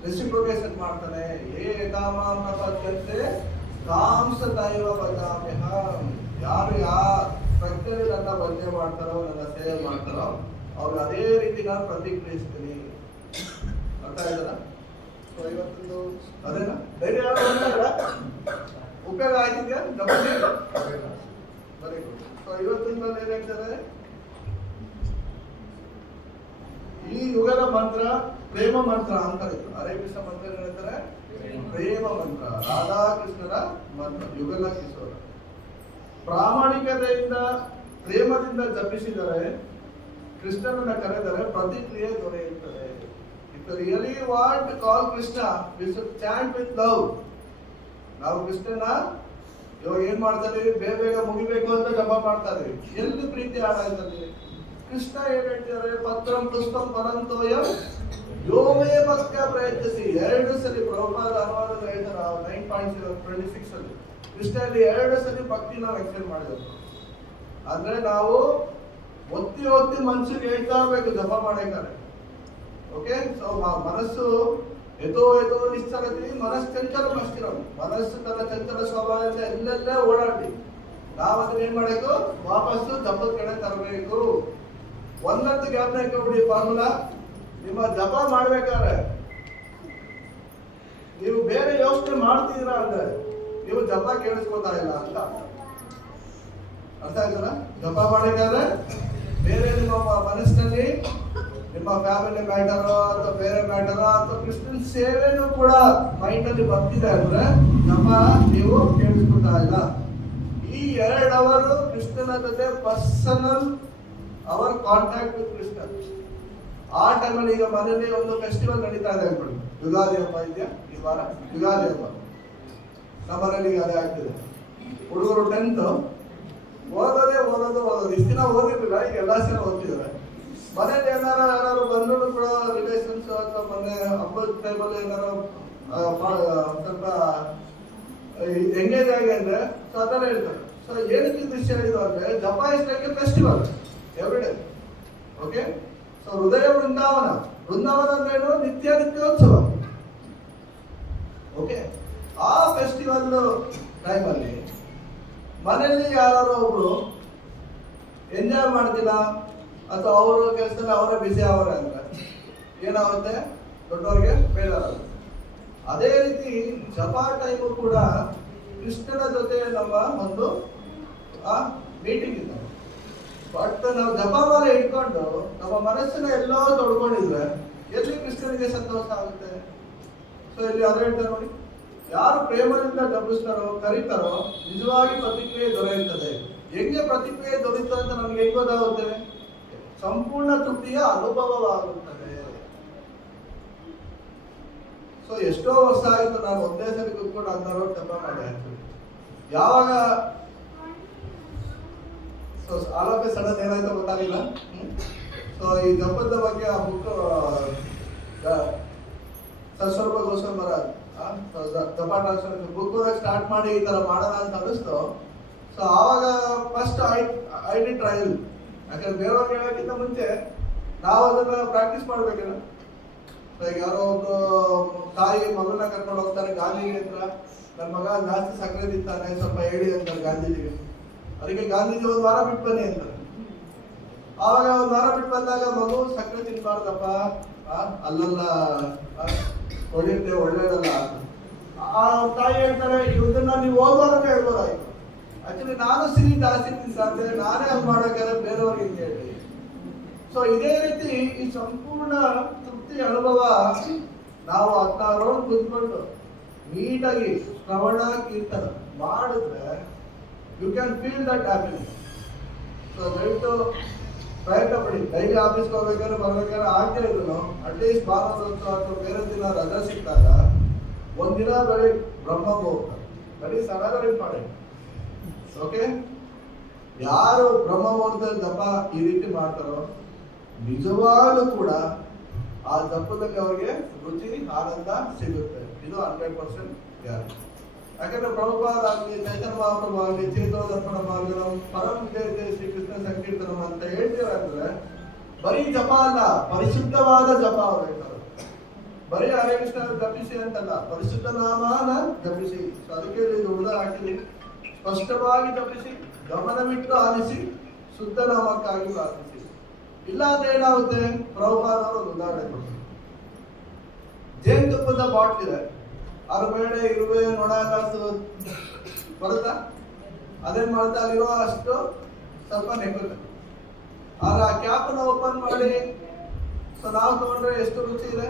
ರೆಸಿಪ್ರೊಕೇಶನ್ ಮಾಡ್ತಾನೆ. ಏ ಕಾಮಾಂ ಪದ್ಯಂತೆ ಕಾಂಸ ದೈವ ಬದಾಮ್ಯಹ. ಯಾರು ಪ್ರಜ್ಞೆ ನನ್ನ ಭಜನೆ ಮಾಡ್ತಾರೋ, ನನ್ನ ಸೇವೆ ಮಾಡ್ತಾರೋ ಅವ್ರು ಅದೇ ರೀತಿ ನಾನು ಪ್ರತಿಕ್ರಿಯಿಸ್ತೀನಿ. ಅರ್ಥ ಆಯ್ತಲ್ಲ? ಸೊ ಇವತ್ತೊಂದು ಅದೇನಾ ಧೈರ್ಯ ಉಪಯೋಗ ಆಯ್ತಿದ್ಯಾ? Very good. ಸೊ ಇವತ್ತಿನ ಏನ್ ಹೇಳ್ತಾರೆ, ಈ ಯುಗದ ಮಂತ್ರ ಪ್ರೇಮ ಮಂತ್ರ ಅಂತ ಇತ್ತು. ಹರೇ ಕೃಷ್ಣ ಮಂತ್ರ ಹೇಳ್ತಾರೆ ಪ್ರೇಮ ಮಂತ್ರ, ರಾಧಾಕೃಷ್ಣರ ಮಂತ್ರ, ಯುಗಲ ಕಿಶೋರ. ಪ್ರಾಮಾಣಿಕತೆಯಿಂದ ಪ್ರೇಮದಿಂದ ಜಪಿಸಿದರೆ, ಕೃಷ್ಣನನ್ನ ಕರೆದರೆ ಪ್ರತಿಕ್ರಿಯೆ ದೊರೆಯುತ್ತದೆ. If you really want to call Krishna, we should chant with love. ನಾವು ಕೃಷ್ಣನ ಇವಾಗ ಏನ್ ಮಾಡ್ತಾ ಇದೀವಿ, ಬೇಗ ಮುಗಿಬೇಕು ಅಂತ ಜಪ ಮಾಡ್ತಾ ಇದೀವಿ. ಎಲ್ಲಿ ಪ್ರೀತಿ ಆಡಾಯ್ತದೆ? ಕೃಷ್ಣ ಏನ್ ಹೇಳ್ತಿದ್ದಾರೆ, ಪತ್ರಂ ಪುಷ್ಪಂ ಪರಂತೋಯಂ ಯೋಮೇ ಭಕ್ತ ಪ್ರಯತ್ನಿಸಿ. 2 ಸಲ ಪ್ರಭುಪಾದ ಅನುವಾದದಲ್ಲಿ ಹೇಳ್ತಾರೆ 9.26 ಅಲ್ಲಿ ಕೃಷ್ಣ ಇಲ್ಲಿ 2 ಸಲ ಭಕ್ತಿ ನಾವು ಎಕ್ಸ್ಪ್ಲೇನ್ ಮಾಡಿದ್ರು. ಅಂದ್ರೆ ನಾವು ಒತ್ತಿ ಮನಸ್ಸಿಗೆ ಹೇಳ್ತಾ ಇರ್ಬೇಕು ಜಪ ಮಾಡಬೇಕಾದ್ರೆ. ಓಕೆ, ಸೊ ಮನಸ್ಸು ಎದೋ ನಿಶ್ಚಲತಿ ಮನಸ್ಸು ಚಂಚಲ ಮಸ್ತಿರೋ. ಮನಸ್ಸು ತನ್ನ ಚಂಚಲ ಸ್ವಭಾವದಿಂದ ಎಲ್ಲೆಲ್ಲೇ ಓಡಾಡಿ ನಾವು ಅದನ್ನ ಏನ್ ಮಾಡಬೇಕು, ವಾಪಸ್ಸು ಜಪದ ಕಡೆ ತರಬೇಕು. ಒಂದೊಂದು ಜ್ಞಾಪನ ಇಟ್ಕೊಂಡ್ಬಿಡಿ ಫಾರ್ಮುಲಾ. ನಿಮ್ಮ ಜಪ ಮಾಡ್ಬೇಕಾದ್ರೆ ನೀವು ಬೇರೆ ಯೋಚನೆ ಮಾಡ್ತಿದ್ದೀರಾ ಅಂದ್ರೆ ನೀವು ಜಪ ಕೇಳಿಸ್ಕೊತಾ ಇಲ್ಲ ಅಂತ ಅರ್ಥ ಆಯ್ತಲ್ಲ. ಜಪ ಮಾಡಬೇಕಾದ್ರೆ ಬೇರೆ ನಿಮ್ಮ ಮನಸ್ಸಿನಲ್ಲಿ ನಿಮ್ಮ ಫ್ಯಾಮಿಲಿ ಮ್ಯಾಟರ್ ಅಥವಾ ಬೇರೆ ಮ್ಯಾಟರ್ ಅಥವಾ ಕ್ರಿಶ್ಚಿಯನ್ ಸೇವೆನೂ ಕೂಡ ಮೈಂಡ್ ಅಲ್ಲಿ ಬರ್ತಿದೆ ಅಂದ್ರೆ ಜಪ ನೀವು ಕೇಳಿಸ್ಕೊತಾ ಇಲ್ಲ. ಈ 2 ಅವರ್ ಕೃಷ್ಣನ ಜೊತೆ personal our contact with Krishna. ಆ ಟೈಮಲ್ಲಿ ಈಗ ಮನೆಯಲ್ಲಿ ಒಂದು ಫೆಸ್ಟಿವಲ್ ನಡೀತಾ ಇದೆ ಅನ್ಕೊಳ್ಳಿ, ಯುಗಾದಿ ಹಬ್ಬ ಇದೆಯಾ ಈ ವಾರ, ಯುಗಾದಿ ಹಬ್ಬ ನಮ್ಮನೇಲಿ ಈಗ ಅದೇ ಆಗ್ತಿದೆ. ಹುಡುಗರು 10th ಓದೋದು ಇಷ್ಟು ದಿನ ಓದಿರ್ಲಿಲ್ಲ, ಈಗ ಎಲ್ಲಾ ಸಲ ಓದ್ತಿದ್ದಾರೆ. ಮನೇಲಿ ಯಾರು ಬಂದ್ರು ಕೂಡ ರಿಲೇಷನ್ಸ್ ಅಥವಾ ಮನೆ ಹಬ್ಬದ ಟೈಮಲ್ಲಿ ಏನಾರು ಸ್ವಲ್ಪ ಎಂಗೇಜ್ ಆಗಿ ಅಂದ್ರೆ ಸೊ ಅದನ್ನ ಹೇಳ್ತಾರೆ. ಸೊ ಏನಕ್ಕೆ ದೃಶ್ಯ ಇದು ಅಂದ್ರೆ ಜಪ is like A festival every day. Okay, so ಹೃದಯ ವೃಂದಾವನ ಅಂದ್ರೇನು? ನಿತ್ಯೋತ್ಸವ. ಓಕೆ, ಆ ಫೆಸ್ಟಿವಲ್ ಟೈಮಲ್ಲಿ ಮನೆಯಲ್ಲಿ ಯಾರು ಒಬ್ರು ಎಂಜಾಯ್ ಮಾಡ್ತಿಲ್ಲ ಅಥವಾ ಅವರ ಕೆಲಸದಲ್ಲಿ ಅವರೇ ಬಿಸಿ ಅವರೇ ಅಂದ್ರೆ ಏನಾಗುತ್ತೆ? ದೊಡ್ಡವ್ರಿಗೆ ಬೇಜಾರಾಗುತ್ತೆ. ಅದೇ ರೀತಿ ಜಪ ಟೈಮು ಕೂಡ ಕೃಷ್ಣನ ಜೊತೆ ನಮ್ಮ ಒಂದು ಮೀಟಿಂಗ್ ಇದೆ. ಬಟ್ ನಾವು ಜಪಮಾಲೆ ಇಟ್ಕೊಂಡು ನಮ್ಮ ಮನಸ್ಸನ್ನ ಎಲ್ಲೋ ತೊಡ್ಕೊಂಡಿದ್ರೆ ಎಲ್ಲಿ ಕೃಷ್ಣನಿಗೆ ಸಂತೋಷ ಆಗುತ್ತೆ? ಸೊ ಇಲ್ಲಿ ಅದೇ ಹೇಳ್ತಾರೆ ನೋಡಿ, ಯಾರು ಪ್ರೇಮದಿಂದ ಜಪಿಸ್ತಾರೋ ಕರೀತಾರೋ ನಿಜವಾಗಿ ಪ್ರತಿಕ್ರಿಯೆ ದೊರೆಯುತ್ತದೆ. ಹೆಂಗೆ ಪ್ರತಿಕ್ರಿಯೆ ದೊರೆಯುತ್ತದೆ ಅಂತ ನಮ್ಗೆ ಹೆಂಗ್ ಗೊತ್ತಾಗುತ್ತೆ? ಸಂಪೂರ್ಣ ತೃಪ್ತಿಯ ಅನುಭವವಾಗುತ್ತದೆ. ಸೊ ಎಷ್ಟೋ ವರ್ಷ ಆಯ್ತು ನಾನು ಒಂದೇ ಸರಿ ಕೂತ್ಕೊಂಡು 16 ಜಪ ಮಾಡಿ. ಯಾವಾಗ ಸೊ ಆಲೋಪೆ ಸಡನ್ ಏನಾಯ್ತು ಗೊತ್ತಾಗಿಲ್ಲ. ಸೊ ಈ ಜಪದ ಬಗ್ಗೆ ಆ ಬುಕ್ ಸ್ವಲ್ಪ ಗೋಸ್ಕರ ಜಪ ಟ್ರಾನ್ಸ್ಫರ್ ಬುಕ್ ಸ್ಟಾರ್ಟ್ ಮಾಡಿ ಈ ತರ ಮಾಡೋಣ ಅಂತ ಅನಿಸ್ತು. ಸೊ ಆವಾಗ ಫಸ್ಟ್ ಐ ಡಿ ಟ್ರಯಲ್. ಯಾಕಂದ್ರೆ ಬೇರೆಯವ್ರಿಗೆ ಹೇಳೋಕ್ಕಿಂತ ಮುಂಚೆ ನಾವು ಅದನ್ನ ಪ್ರಾಕ್ಟೀಸ್ ಮಾಡ್ಬೇಕಲ್ಲ. ಈಗ ಯಾರೋ ಒಬ್ರು ತಾಯಿ ಮಗನ ಕರ್ಕೊಂಡು ಹೋಗ್ತಾರೆ ಗಾಂಧಿ ಹತ್ರ, ನನ್ನ ಮಗ ಜಾಸ್ತಿ ಸಕ್ಕರೆ ತಿಂತಾನೆ ಸ್ವಲ್ಪ ಹೇಳಿ ಅಂತಾರೆ ಗಾಂಧೀಜಿಗೆ. ಅದಕ್ಕೆ ಗಾಂಧೀಜಿ 1 ವಾರ ಬಿಟ್ಟು ಬನ್ನಿ ಅಂತಾರೆ. ಆವಾಗ 1 ವಾರ ಬಿಟ್ಟು ಬಂದಾಗ ಮಗು ಸಕ್ಕರೆ ತಿನ್ಬಾರ್ದಪ್ಪ, ಅಲ್ಲೆಲ್ಲ ಹೊಡಿಯುತ್ತೆ ಒಳ್ಳೇದಲ್ಲ. ಆ ತಾಯಿ ಹೇಳ್ತಾರೆ ಇದನ್ನ ನೀವು ಓದುವಾಗ ಹೇಳ್ಬೋದಾಯ್ತು. ಆಕ್ಚುಲಿ ನಾನು ಸಿಹಿ ಜಾಸ್ತಿ ತಿಂತಾರೆ, ನಾನೇ ಅದು ಮಾಡೋಕ್ಕಾದ್ರೆ ಬೇರೆಯವ್ರಿಗೆ ಹಿಂಗೆ ಹೇಳಿ. ಸೊ ಇದೇ ರೀತಿ ಈ ಸಂಪೂರ್ಣ ತೃಪ್ತಿ ಅನುಭವ ನಾವು 16 ರೌಂಡ್ ಕುತ್ಕೊಂಡು ನೀಟಾಗಿ ಶ್ರವಣ ಕೀರ್ತನ ಮಾಡಿದ್ರೆ you can feel that happiness. So ದಯವಿಟ್ಟು ಪ್ರಯತ್ನ ಪಡಿ. ಡೈಲಿ ಆಫೀಸ್ಗೆ ಹೋಗ್ಬೇಕಾದ್ರೆ ಬರ್ಬೇಕಾದ್ರೆ ಆಗದೆ ಇದ್ರು ಅಟ್ಲೀಸ್ಟ್ ಭಾನುವಾರ ಅಥವಾ ಬೇರೆ ದಿನ ರಜಾ ಸಿಕ್ಕಾಗ ಒಂದಿನ ಬೆಳಿಗ್ಗೆ ಬ್ರಹ್ಮಕ್ಕೆ ಹೋಗ್ತಾರೆ. That is another important. Okay, ಯಾರು ಬ್ರಹ್ಮ ಮುಹೂರ್ತದಲ್ಲಿ ಜಪ ಈ ರೀತಿ ಮಾಡ್ತಾರೋ ನಿಜವಾಗ್ಲೂ ಕೂಡ ಆ ಜಪದಲ್ಲಿ ಅವ್ರಿಗೆ ರುಚಿ ಆನಂದ ಸಿಗುತ್ತೆ. ಇದು 100% ಗ್ಯಾರಂಟಿ. ಯಾಕಂದ್ರೆ ಪ್ರಭುಪಾದ ಆಗಲಿ, ಚೈತನ್ಯ ಮಹಾಪ್ರಭು ಆಗಲಿ, ಚೇತೋದರ್ಪಣ ಆಗಲಿ, ನಾವು ಪರಮ ಜಯ ಶ್ರೀಕೃಷ್ಣ ಸಂಕೀರ್ತನ ಅಂತ ಹೇಳ್ತೀರ ಅಂದ್ರೆ ಬರೀ ಜಪ ಅಲ್ಲ, ಪರಿಶುದ್ಧವಾದ ಜಪ ಅವ್ರು ಹೇಳ್ತಾರೆ. ಬರೀ ಹರೇ ಕೃಷ್ಣ ಜಪಿಸಿ ಅಂತಲ್ಲ, ಪರಿಶುದ್ಧ ನಾಮನ ಜಪಿಸಿ. ಸೊ ಅದಕ್ಕೆ ಇದು ಉಳಿದ ಹಾಕಿದೀನಿ. ಸ್ಪಷ್ಟವಾಗಿ ಜಪಿಸಿ, ಗಮನವಿಟ್ಟು ಆಲಿಸಿ, ಶುದ್ಧ ನಾಮಕ್ಕಾಗಿ ಪ್ರಾರ್ಥಿಸಿ. ಇಲ್ಲ ಅಂದ್ರೆ ಏನಾಗುತ್ತೆ? ಪ್ರಭುಪಾದವರು ಒಂದು ಉದಾಹರಣೆ ಕೊಡ್ತಾರೆ. ಜೇನುತುಪ್ಪದ ಬಾಟ್ಲ್ ಇದೆ, ಅದ್ರ ಮೇಲೆ ಇರುವೆ ನೊಣ ಕಾಸು ಬರುತ್ತಾ? ಅದೇನ್ ಮಾಡುತ್ತೆ? ಅಲ್ಲಿರೋ ಅಷ್ಟು ಸ್ವಲ್ಪ ನೆಕ್ಕುತ್ತೆ. ಆದ್ರೆ ಆ ಕ್ಯಾಪನ್ನ ಓಪನ್ ಮಾಡಿ ಸೊ ನಾವು ತಗೊಂಡ್ರೆ ಎಷ್ಟು ರುಚಿ ಇದೆ.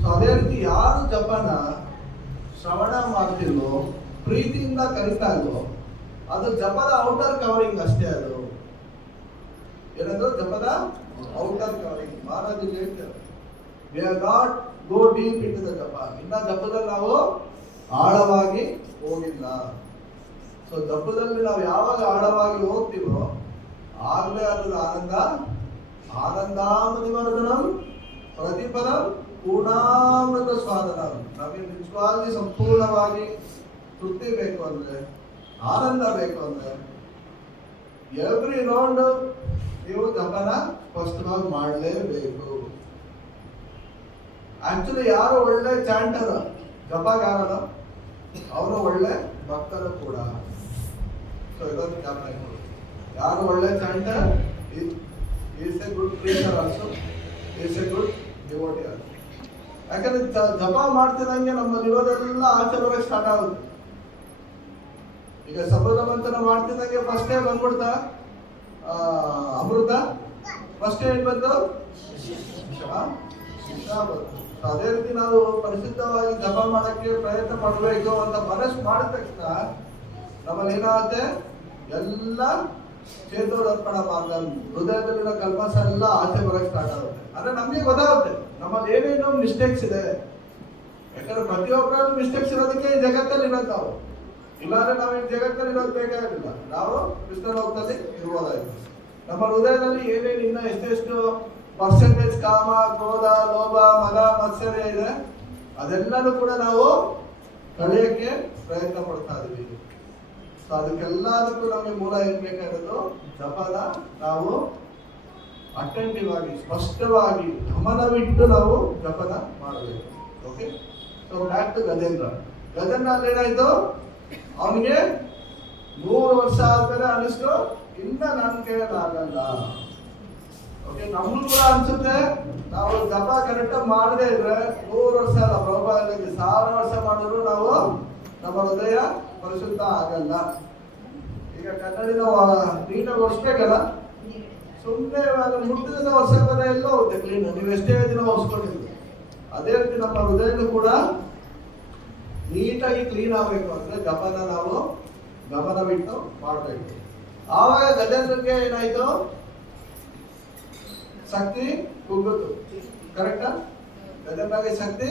ಸೊ ಅದೇ ರೀತಿ ಯಾರು ಜಪನ ಶ್ರವಣ ಮಾಡ್ತಿಲ್ವೋ, ಪ್ರೀತಿಯಿಂದ ಕರಿತಾ ಇಲ್ವೋ, ಅದು ಜಪದ ಔಟರ್ ಕವರಿಂಗ್ ಅಷ್ಟೇ. ಅದು ಏನಂದ್ರೆ ಜಪದ ಔಟರ್ ಕವರಿಂಗ್. ಮಹಾರಾಜ್ ಹೇಳ್ತಾರೆ we have not go deep into the ಜಪ. ಇನ್ನ ಜಪದಲ್ಲಿ ನಾವು ಆಳವಾಗಿ ಹೋಗಿಲ್ಲ. ಸೊ ಜಪದಲ್ಲಿ ನಾವು ಯಾವಾಗ ಆಳವಾಗಿ ಹೋಗ್ತೀವೋ ಆಗ್ಲೇ ಅದರ ಆನಂದಾಮನಿವರ್ಧನಂ ಪ್ರತಿಫಲಂ ಪೂರ್ಣಾಮೃತ ಸ್ವಾದನಂ. ನಮಗೆ ನಿಜವಾಗಿ ಸಂಪೂರ್ಣವಾಗಿ ತೃಪ್ತಿ ಬೇಕು ಅಂದ್ರೆ, ಆನಂದ ಬೇಕು ಅಂದ್ರೆ ಎವ್ರಿ ರೌಂಡ್ ನೀವು ಜಪನ ಸ್ಪಷ್ಟವಾಗಿ ಮಾಡಲೇಬೇಕು. ಆಕ್ಚುಲಿ ಯಾರು ಒಳ್ಳೆ ಚಾಂಟರ್ ಜಪಗಾರನ ಅವರು ಒಳ್ಳೆ ಭಕ್ತರು ಕೂಡ. ಸೊ ಇದೊಂದು ಜ್ಞಾಪನ. ಯಾರು ಒಳ್ಳೆ chanter is a good preacher also, is a good devotee also. ಯಾಕಂದ್ರೆ ಜಪ ಮಾಡ್ತಿದಂಗೆ ನಮ್ಮಲ್ಲಿರೋದೆಲ್ಲ ಆಚೆ ಬರೋಕ್ಕೆ ಸ್ಟಾರ್ಟ್ ಆಗುತ್ತೆ. ಈಗ ಸಮುದ್ರ ಮಂಥನ ಮಾಡ್ತಿದ್ದಂಗೆ ಫಸ್ಟೇ ಬಂದ್ಬಿಡ್ತಾ ಅಮೃತ, ಫಸ್ಟ್ ಏನ್ ಬಂತು? ಅದೇ ರೀತಿ ನಾವು ಪರಿಶುದ್ಧವಾಗಿ ಜಪ ಮಾಡಕ್ಕೆ ಪ್ರಯತ್ನ ಮಾಡಬೇಕು ಅಂತ ಮನಸ್ಸು ಮಾಡಿದ ತಕ್ಷಣ ನಮ್ಮಲ್ಲಿ ಏನಾಗುತ್ತೆ, ಎಲ್ಲ ಚೇತೋದರ್ಪಣ ಮಾರ್ಗ, ಹೃದಯದಲ್ಲಿನ ಕಲ್ಮಸ ಎಲ್ಲ ಆಚೆ ಬರಕ್ ಸ್ಟಾರ್ಟ್ ಆಗುತ್ತೆ. ಅಂದ್ರೆ ನಮ್ಗೆ ಗೊತ್ತಾಗುತ್ತೆ ನಮ್ಮಲ್ಲಿ ಏನೇನೋ ಮಿಸ್ಟೇಕ್ಸ್ ಇದೆ. ಯಾಕಂದ್ರೆ ಪ್ರತಿಯೊಬ್ಬರಲ್ಲೂ ಮಿಸ್ಟೇಕ್ಸ್ ಇರೋದಕ್ಕೆ ಈ ಜಗತ್ತಲ್ಲಿ ಇರೋದು ನಾವು. ಇಲ್ಲಾಂದ್ರೆ ನಾವು ಈ ಜಗತ್ತಲ್ಲಿ ಇರೋದು ಬೇಕಾಗಿಲ್ಲ, ನಾವು ಕೃಷ್ಣ ಲೋಕದಲ್ಲಿ ಇರ್ಬೋದಾಗಿತ್ತು. ನಮ್ಮ ಹೃದಯದಲ್ಲಿ ಏನೇನು ಇನ್ನ ಎಷ್ಟೆಷ್ಟು ಪರ್ಸೆಂಟೇಜ್ ಕಾಮ, ಕ್ರೋಧ, ಲೋಭ, ಮದ, ಮತ್ಸರ್ಯ ಇದೆ, ಅದೆಲ್ಲನೂ ಕೂಡ ನಾವು ಕಳೆಯಕ್ಕೆ ಪ್ರಯತ್ನ ಪಡ್ತಾ ಇದೀವಿ. ಸೊ ಅದಕ್ಕೆಲ್ಲದಕ್ಕೂ ನಮಗೆ ಮೂಲ ಏನ್ ಬೇಕಾಗಿರೋದು, ಜಪನ ನಾವು ಅಟೆಂಟಿವ್ ಆಗಿ, ಸ್ಪಷ್ಟವಾಗಿ ಗಮನವಿಟ್ಟು ನಾವು ಜಪನ ಮಾಡಬೇಕು. Okay, so back to Gajendra. Gajendra ಅಲ್ಲಿ ಏನಾಯ್ತು, ಅವನಿಗೆ 100 ವರ್ಷ ಆದ್ಮೇಲೆ ಅನಿಸ್ತು ಇನ್ನ ನನ್ನ ಕೈಯಲ್ಲಾಗಲ್ಲ. ಓಕೆ, ನಮ್ಗೂ ಕೂಡ ಅನ್ಸುತ್ತೆ ನಾವು ಜಪ ಕರೆಕ್ಟ್ ಮಾಡದೇ ಇದ್ರೆ 100 ವರ್ಷ ಅಲ್ಲ, ಪ್ರಭಾವದಲ್ಲಿ 1000 ವರ್ಷ ಮಾಡಿದ್ರು ನಾವು ನಮ್ಮ ಹೃದಯ ಪರಿಶುದ್ಧ ಆಗಲ್ಲ. ಈಗ ಕನ್ನಡಿನ ನೀಟಾಗಿ ಒರೆಸ್ಬೇಕಲ್ಲ, ಸುಮ್ಮನೆ ಮುಟ್ಟಿದ ವರ್ಷಕ್ಕೆ ಎಲ್ಲ ಹೋಗುತ್ತೆ ಕ್ಲೀನ್, ನೀವು ಎಷ್ಟೇ ದಿನ ಒರೆಸ್ಕೊಂಡಿದ್ರು. ಅದೇ ರೀತಿ ನಮ್ಮ ಹೃದಯನೂ ಕೂಡ ನೀಟಾಗಿ ಕ್ಲೀನ್ ಆಗಬೇಕು ಅಂದ್ರೆ ಜಪನ ನಾವು ಗಮನವಿಟ್ಟು ಮಾಡಬೇಕು. ಆವಾಗ ಗಜೇಂದ್ರಕ್ಕೆ ಏನಾಯ್ತು, ಶಕ್ತಿ ಕುಗ್ಗಿತು. ಕರೆಕ್ಟಾ? ಗಜೇಂದ್ರಗೆ ಶಕ್ತಿ,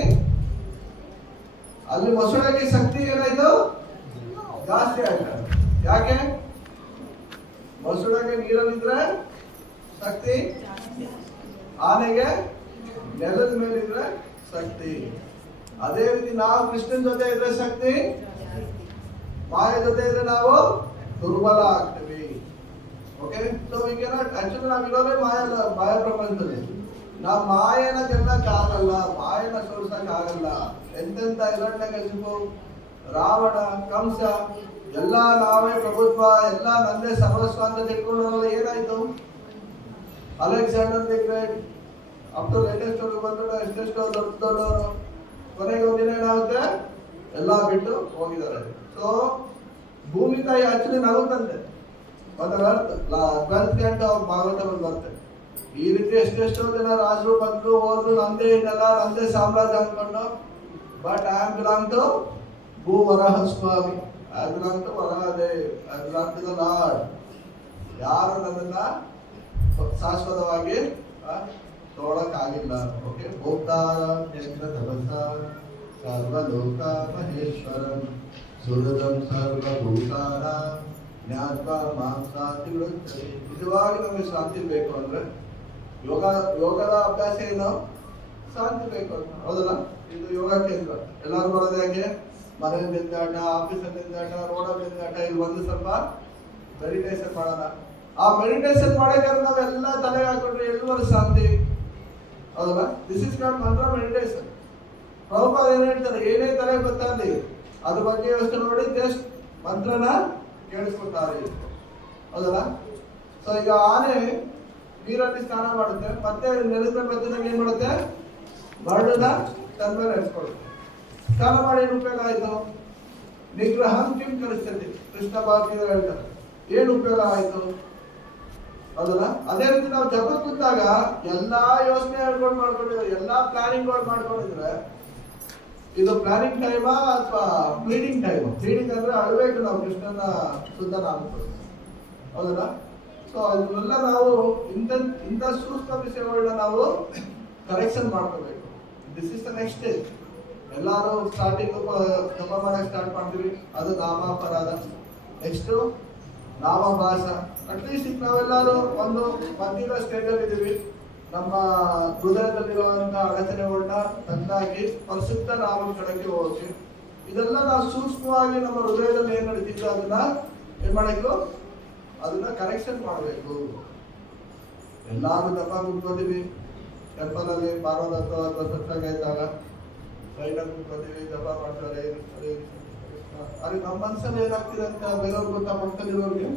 ಅಲ್ಲಿ ಮೊಸಳೆಗೆ ಶಕ್ತಿ ಏನಾಯ್ತು, ಜಾಸ್ತಿ ಆಯ್ತು. ಯಾಕೆ? ಮೊಸಳೆಗೆ ನೀರಲ್ಲಿದ್ರೆ ಶಕ್ತಿ, ಆನೆಗೆ ನೆಲದ ಮೇಲಿದ್ರೆ ಶಕ್ತಿ. ಅದೇ ರೀತಿ ನಾವು ಕೃಷ್ಣನ್ ಜೊತೆ ಇದ್ರೆ ಶಕ್ತಿ, ಮಾಯ ಜೊತೆ ಇದ್ರೆ ನಾವು ದುರ್ಬಲ ಆಗ್ತೀವಿ. Okay, so we cannot actually ನಾವು ಇರೋದೇ ಮಾಯ ಪ್ರಪಂಚದಲ್ಲಿ. ನಾವು ಮಾಯನ ಗೆಲ್ಲಕ್ ಆಗಲ್ಲ, ಮಾಯನ ಸೋಲ್ಸಕ್ ಆಗಲ್ಲ. ಎಂತೆಂತ ಹಿರಣ್ಯಕಶಿಪು, ರಾವಣ, ಕಂಸ ಎಲ್ಲ ನಾವೇ ಪ್ರಭುತ್ವ, ಎಲ್ಲ ನಂದೇ ಸರ್ವಸ್ವ ಅಂತ ತಿಳ್ಕೊಂಡ್ರಲ್ಲ, ಏನಾಯ್ತು? Alexander the Great up to latest ಬಂದ್ರೆ ಎಷ್ಟೆಷ್ಟೋ ದೊಡ್ಡ ದೊಡ್ಡವರು ಕೊನೆಗೆ ಒಂದಿನ ಏನಾಗುತ್ತೆ, ಎಲ್ಲ ಬಿಟ್ಟು ಹೋಗಿದ್ದಾರೆ. ಸೊ ಭೂಮಿ ತಾಯಿ ಆಕ್ಚುಲಿ ನಗುತ್ತಂತೆ, ಮತ್ತೆ 12th ಕ್ಯಾಂಟ್ ಅವ್ರ ಭಾಗವತದಲ್ಲಿ ಬರುತ್ತೆ. ಈ ರೀತಿ ಎಷ್ಟೆಷ್ಟೋ ಜನ ರಾಜರು ಬಂದ್ರು ಹೋದ್ರು, ನಂದೇ ಇದೆಲ್ಲ ನಂದೇ ಸಾಮ್ರಾಜ್ಯ ಅನ್ಕೊಂಡು, but I am belong to Bhuvaraha Swami, I belong to Varahadev, I belong to the lord. ಯಾರು ನನ್ನನ್ನ ಶಾಶ್ವತವಾಗಿ ತೊಗೊಳಕ್ಕಾಗಿಲ್ಲ. ಓಕೆ, ಭೋಕ್ತಾರ ತಪಸ ಸರ್ವಲೋಕ ಮಹೇಶ್ವರಂ ಸುರದಂ ಸರ್ವಭೂತಾನ ಜ್ಞಾತ್ವಾ ಮಾಂ ಶಾಂತಿ ವಿರುದ್ಧತೆ. ನಿಜವಾಗಿ ನಮಗೆ ಶಾಂತಿ ಬೇಕು ಅಂದ್ರೆ ಯೋಗದ ಅಭ್ಯಾಸ ಏನು, ಶಾಂತಿ ಬೇಕು ಅಂತ, ಹೌದಲ್ಲ? ಇದು ಯೋಗ ಕೇಂದ್ರ. ಎಲ್ಲರೂ ಬರೋದು ಯಾಕೆ? ಮನೆಯಲ್ಲಿ ನಿಂದಾಟ, ಆಫೀಸಲ್ಲಿ ನಿಂದಾಟ, ರೋಡಲ್ಲಿ ನಿಂದಾಟ. ಇಲ್ಲಿ ಒಂದು ಸ್ವಲ್ಪ ಮೆಡಿಟೇಷನ್ ಮಾಡೋಣ. ಆ ಮೆಡಿಟೇಷನ್ ಮಾಡಬೇಕಾದ್ರೆ ನಾವೆಲ್ಲ ತಲೆಗೆ ಹಾಕೊಂಡ್ರೆ ಎಲ್ಲರೂ ಶಾಂತಿ, ಹೌದಲ್ಲ? ದಿಸ್ ಇಸ್ ನಾಟ್ ಮಂತ್ರ ಮೆಡಿಟೇಷನ್. ಪ್ರಭುಪಾದ ಏನ್ ಹೇಳ್ತಾರೆ, ಏನೇ ತಲೆಗೆ ಗೊತ್ತಾಗಲಿ ಅದ್ರ ಬಗ್ಗೆ ಯೋಚನೆ ನೋಡಿ ಜಸ್ಟ್ ಮಂತ್ರನ ಕೇಳಿಸ್ಕೊತಾರೆ, ಹೌದಲ್ಲ? ಸೊ ಈಗ ಆನೆ ನೀರಲ್ಲಿ ಸ್ನಾನ ಮಾಡುತ್ತೆ, ಮತ್ತೆ ನೆಲದ ಮೇಲೆ ಬತ್ತಿದಾಗ ಏನ್ ಮಾಡುತ್ತೆ, ಮರಳನ್ನ ತನ್ನ ಮೇಲೆ ಹಚ್ಕೊಳುತ್ತೆ. ಸ್ನಾನ ಮಾಡಿ ಏನು ಉಪಯೋಗ ಆಯ್ತು? ನಿಗ್ರಹಂ ಕಿಂ ಕಲಿಸ್ತದೆ, ಕೃಷ್ಣ ಭಾಗವತ ಹೇಳ್ತಾರೆ. ಏನು ಉಪಯೋಗ ಆಯ್ತು, ಹೌದಲ್ಲ? ಅದೇ ರೀತಿ ನಾವು ಜಪ ಕೂತಾಗ ಎಲ್ಲಾ ಯೋಚನೆ ಮಾಡ್ಕೊಂಡಿದ್ರೆ, ಎಲ್ಲಾ ಪ್ಲಾನಿಂಗ್ ಮಾಡ್ಕೊಂಡಿದ್ರೆ, ಇದು ಪ್ಲಾನಿಂಗ್ ಟೈಮಾ ಅಥವಾ ಪ್ಲೀಡಿಂಗ್ ಟೈಮ್? ಪ್ಲೀಡಿಂಗ್ ಅಂದ್ರೆ ಅಳ್ಬೇಕು ನಾವು ಕೃಷ್ಣನ ಶುದ್ಧ ನಾಮಗಳು, ಹೌದಲ್ಲ? ಸೊ ಇದನ್ನೆಲ್ಲ ನಾವು ಇಂಥ ಸೂಕ್ಷ್ಮ ವಿಷಯಗಳನ್ನ ನಾವು ಕರೆಕ್ಷನ್ ಮಾಡ್ಕೋಬೇಕು. This is the next stage. ಎಲ್ಲಾರು ಸ್ಟಾರ್ಟಿಂಗ್ ಜಪ ಮಾಡಕ್ ಸ್ಟಾರ್ಟ್ ಮಾಡ್ತೀವಿ, ಅದು ನಾಮಾಪರಾಧ. ನೆಕ್ಸ್ಟ್ ನಾಮಭಾಸ. ಅಟ್ಲೀಸ್ಟ್ ಈಗ ನಾವೆಲ್ಲರೂ ಒಂದು ಮಧ್ಯದ ಸ್ಟೇಜಲ್ಲಿ ಇದ್ದೀವಿ. ನಮ್ಮ ಹೃದಯದಲ್ಲಿರುವಂತ ಅಡಚಣೆಗಳನ್ನ ತಂದಾಗಿ ಪರಿಶುದ್ಧ ನಾಮದ ಕಡೆಗೆ ಹೋಗಿ, ಇದೆಲ್ಲ ನಾವು ಸೂಕ್ಷ್ಮವಾಗಿ ನಮ್ಮ ಹೃದಯದಲ್ಲಿ ಏನ್ ನಡೀತಿದ್ದು ಅದನ್ನ ಏನ್ ಮಾಡಬೇಕು, ಅದನ್ನ ಕರೆಕ್ಷನ್ ಮಾಡಬೇಕು. ಎಲ್ಲಾರು ಜಪ ಕುತ್ಕೋತೀವಿ ಟೆಂಪಲ್ ಅಲ್ಲಿ, ಭಾರತ ಅಥವಾ ಸತ್ಸಂಗ ಇದ್ದಾಗ ಸೈಡಲ್ಲಿ ಕುತ್ಕೋತೀವಿ, ಜಪ ಮಾಡ್ತಾರೆ. ಅಲ್ಲಿ ನಮ್ಮ ಮನಸ್ಸಲ್ಲಿ ಏನಾಗ್ತಿದೆ ಅಂತ ಬೇರೆಯವ್ರಿಗೆ ಗೊತ್ತಾ, ಪಕ್ಕದಲ್ಲಿರೋರಿಗೆ,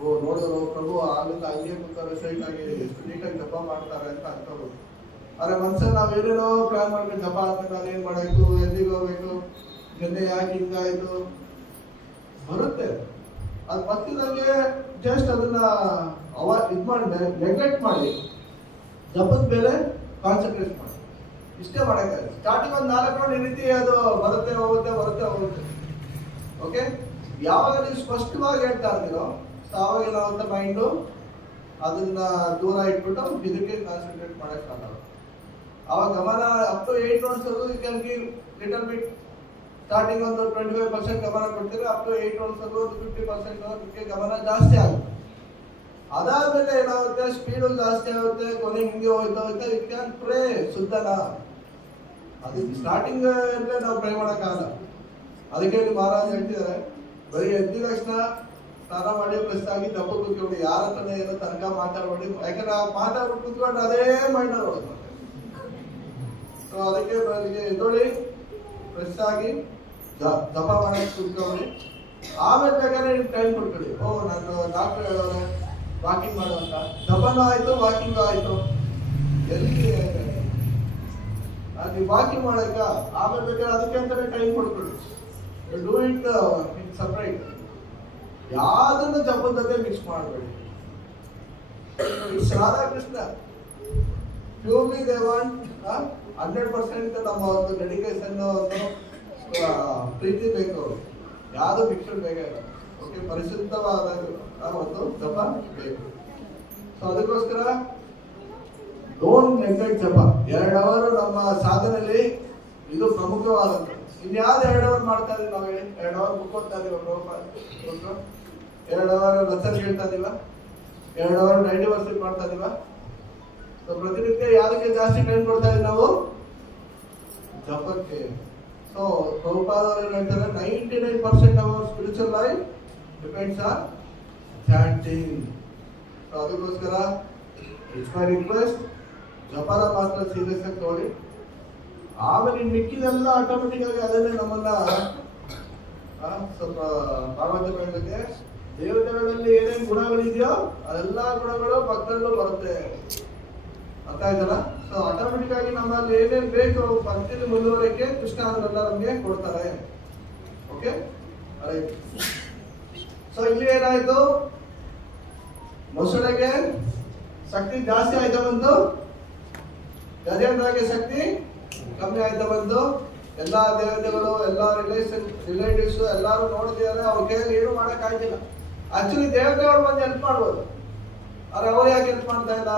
ಓ ನೋಡಿದ್ರು ಪ್ರಭು ಅಲ್ಲಿಂದ ಹಂಗೆ ಕೂತಾರೆ ಸ್ಟ್ರೈಟ್ ಆಗಿ ಎಷ್ಟು ನೀಟಾಗಿ ಜಪ ಮಾಡ್ತಾರೆ ಅಂತ ಅನ್ಕೋಬೋದು. ಆದ್ರೆ ಮನ್ಸಲ್ಲಿ ನಾವೇನೇನೋ ಪ್ಲಾನ್ ಮಾಡ್ಬೇಕು, ಜಪ ಆದ್ಮೇಲೆ ನಾನು ಏನ್ ಮಾಡಬೇಕು, ಎಲ್ಲಿಗೆ ಹೋಗ್ಬೇಕು, ನಿನ್ನೆ ಯಾಕೆ ಹಿಂಗಾಯ್ತು, ಬರುತ್ತೆ. ಅದು ಮತ್ತಿದಂಗೆ ಜಸ್ಟ್ ಅದನ್ನ ಇದು ಮಾಡಿ ನೆಗ್ಲೆಕ್ಟ್ ಮಾಡಿ ಜಪದ ಮೇಲೆ ಕಾನ್ಸಂಟ್ರೇಟ್ ಮಾಡಿ, ಇಷ್ಟೇ ಮಾಡೋಕ್ಕಾಗಲ್ಲ. ಸ್ಟಾರ್ಟಿಂಗ್ ಒಂದು 4 ರೌಂಡ್ ಈ ರೀತಿ ಅದು ಬರುತ್ತೆ ಹೋಗುತ್ತೆ. ಓಕೆ, ಯಾವಾಗ ನೀವು ಸ್ಪಷ್ಟವಾಗಿ ಹೇಳ್ತಾ ಇರ್ತೀರೋ ಆವಾಗ ಏನಾಗುತ್ತೆ, ಮೈಂಡು ಅದನ್ನ ದೂರ ಇಟ್ಬಿಟ್ಟು ಇದಕ್ಕೆ ಕಾನ್ಸಂಟ್ರೇಟ್ ಮಾಡಕ್ ಆಗಲ್ಲ. ಅವಾಗ ಗಮನ up to 8 rounds you can give little bit. Starting ಒಂದು 25% ಗಮನ ಕೊಡ್ತೀರಿ, ಅಪ್ ಟು 8 ರೌಂಡ್ಸ್ ಒಂದು 50% ಅದಕ್ಕೆ ಗಮನ ಜಾಸ್ತಿ ಆಗುತ್ತೆ. ಅದಾದ್ಮೇಲೆ ಏನಾಗುತ್ತೆ, ಸ್ಪೀಡು ಜಾಸ್ತಿ ಆಗುತ್ತೆ, ಕೊನೆಗೆ ಹಿಂಗೆ ಹೋಯ್ತಾ ಯು ಕ್ಯಾನ್ ಪ್ರೇ ಶುದ್ಧನ. ಅದಕ್ಕೆ ಸ್ಟಾರ್ಟಿಂಗ್ ಅಂದ್ರೆ ನಾವು ಪ್ರೇ ಮಾಡೋಕ್ಕಾಗಲ್ಲ. ಅದಕ್ಕೆ ಇಲ್ಲಿ ಮಹಾರಾಜ್ ಹೇಳ್ತಿದ್ದಾರೆ, ಬರೀ ಎದ್ದ ತಕ್ಷಣ ಸ್ನಾನ ಮಾಡಿ ಪ್ರೆಸ್ ಆಗಿ ತಪ್ಪು ಕೂತ್ಕೊಂಡು ಯಾರ ಹತ್ರನೇ ಏನೋ ತನಕ ಮಾತಾಡ್ಬೇಡಿ. ಯಾಕಂದ್ರೆ ಮಾತಾಡ್ಬಿಟ್ಟು ಕೂತ್ಕೊಂಡು ಅದೇ ಮೈಂಡ್ ಹೊಡೆದು. ಸೊ ಅದಕ್ಕೆ ಎದ್ದೊಳಿ ಫ್ರೆಶ್ ಆಗಿ ಜಪ ಮಾಡಕ್ಕೆ ಕೂತ್ಕೊಳ್ಳಿ. ಆಮೇಲೆ ಬೇಕಾದ್ರೆ ಟೈಮ್ ಕೊಟ್ಕೊಳ್ಳಿ. ನಾನು ಡಾಕ್ಟರ್ ಹೇಳೋರೆ ವಾಕಿಂಗ್ ಮಾಡುವಂತ, ಜಪನೂ ಆಯ್ತು ವಾಕಿಂಗ್ ಆಯ್ತು. ಎಲ್ಲಿ ನೀವು ವಾಕಿಂಗ್ ಮಾಡಕ್ಕ ಆಮೇಲೆ ಬೇಕಾದ್ರೆ ಅದಕ್ಕೆ ಅಂತಾನೆ ಟೈಮ್ ಕೊಟ್ಕೊಳ್ಳಿ. Do it in separate. ಯಾವ್ದನ್ನು ಜಪದ ಜೊತೆ ಮಿಕ್ಸ್ ಮಾಡಬೇಡಿ. ರಾಧಾಕೃಷ್ಣ ಪ್ಯೂರ್ಲಿ ದೇ ವಾಂಟ್ 100% ನಮ್ಮ ಒಂದು ಡೆಡಿಕೇಶನ್, ಒಂದು ಪ್ರೀತಿ ಬೇಕು. ಯಾವುದು ಮಿಕ್ಸರ್ ಬೇಕಾಗಿಲ್ಲ. ಓಕೆ, ಪರಿಶುದ್ಧವಾದ ಒಂದು ಜಪ ಬೇಕು. ಸೊ ಅದಕ್ಕೋಸ್ಕರ ಡೋಂಟ್ ನೆಗ್ಲೆಕ್ಟ್ ಜಪ. 2 ಅವರ್ ನಮ್ಮ ಸಾಧನೆಯಲ್ಲಿ ಇದು ಪ್ರಮುಖವಾದಂಥ. ಇನ್ಯಾವ್ದು 2 ಅವರ್ ಮಾಡ್ತಾ ಇದೀವಿ ನಾವು ಹೇಳಿ? 2 ಅವರ್ ಬುಕ್ ಓದ್ತಾ ಇದೀವ, 2 ಅವರ್ ಲೆಸನ್ ಹೇಳ್ತಾ ಇದೀವ, 2 ಅವರ್ ಡೈವರ್ಸಿಟಿ ಮಾಡ್ತಾ ಇದೀವ. ಸೊ ಪ್ರತಿನಿತ್ಯ ಯಾವುದಕ್ಕೆ ಜಾಸ್ತಿ ಟೈಮ್ ಕೊಡ್ತಾ ಇದೀವಿ ನಾವು? ಜಪಕ್ಕೆ. ಸೊ ಪ್ರಭುಪಾದ ಅವರು ಹೇಳ್ತಾರೆ 99% of our spiritual life depends on chanting. So ಅದಕ್ಕೋಸ್ಕರ ಇಟ್ಸ್ ಮೈ ರಿಕ್ವೆಸ್ಟ್, ಜಪನ ಮಾತ್ರ ಸೀರಿಯಸ್ ಆಗಿ ತಗೊಳ್ಳಿ. ಆಮೇಲೆ ಮಿಕ್ಕಿದೆಲ್ಲ ಆಟೋಮೆಟಿಕ್ ಆಗಿ ಅದನ್ನೇ ನಮ್ಮನ್ನ ಸ್ವಲ್ಪ ಭಾಗವತಗಳಿಗೆ ದೇವತೆಗಳಲ್ಲಿ ಏನೇನು ಗುಣಗಳಿದೆಯೋ ಅದೆಲ್ಲ ಗುಣಗಳು ಭಕ್ತರಲ್ಲೂ ಬರುತ್ತೆ. ಅರ್ಥ ಆಯ್ತಲ್ಲ? ಸೊ ಆಟೋಮೆಟಿಕ್ ಆಗಿ ನಮ್ಮಲ್ಲಿ ಏನೇನು ಬೇಕು ಭಕ್ತಿಯಲ್ಲಿ ಮುಂದುವರಿಕೆ ಕೃಷ್ಣ ಅದನ್ನೆಲ್ಲ ನಮಗೆ ಕೊಡ್ತಾರೆ. ಓಕೆ, ಸೊ ಇಲ್ಲಿ ಏನಾಯ್ತು, ಮೊಸಳೆಗೆ ಶಕ್ತಿ ಜಾಸ್ತಿ ಆಯ್ತಾ ಬಂತು, ಗಜೇಂದ್ರಗೆ ಶಕ್ತಿ ಕಮ್ಮಿ ಆಯ್ತಾ ಬಂತು. ಎಲ್ಲಾ ದೇವತೆಗಳು, ಎಲ್ಲಾ ರಿಲೇಟಿವ್ಸ್ ಎಲ್ಲಾರು ನೋಡ್ತಿದ್ದಾರೆ, ಅವ್ರ ಕೈಯಲ್ಲಿ ಏನು ಮಾಡಕ್ ಆಗಿಲ್ಲ. ಆಕ್ಚುಲಿ ದೇವತೆಗಳು ಬಂದು ಹೆಲ್ಪ್ ಮಾಡ್ಬೋದು, ಆದ್ರೆ ಅವ್ರು ಯಾಕೆ ಹೆಲ್ಪ್ ಮಾಡ್ತಾ ಇಲ್ಲ?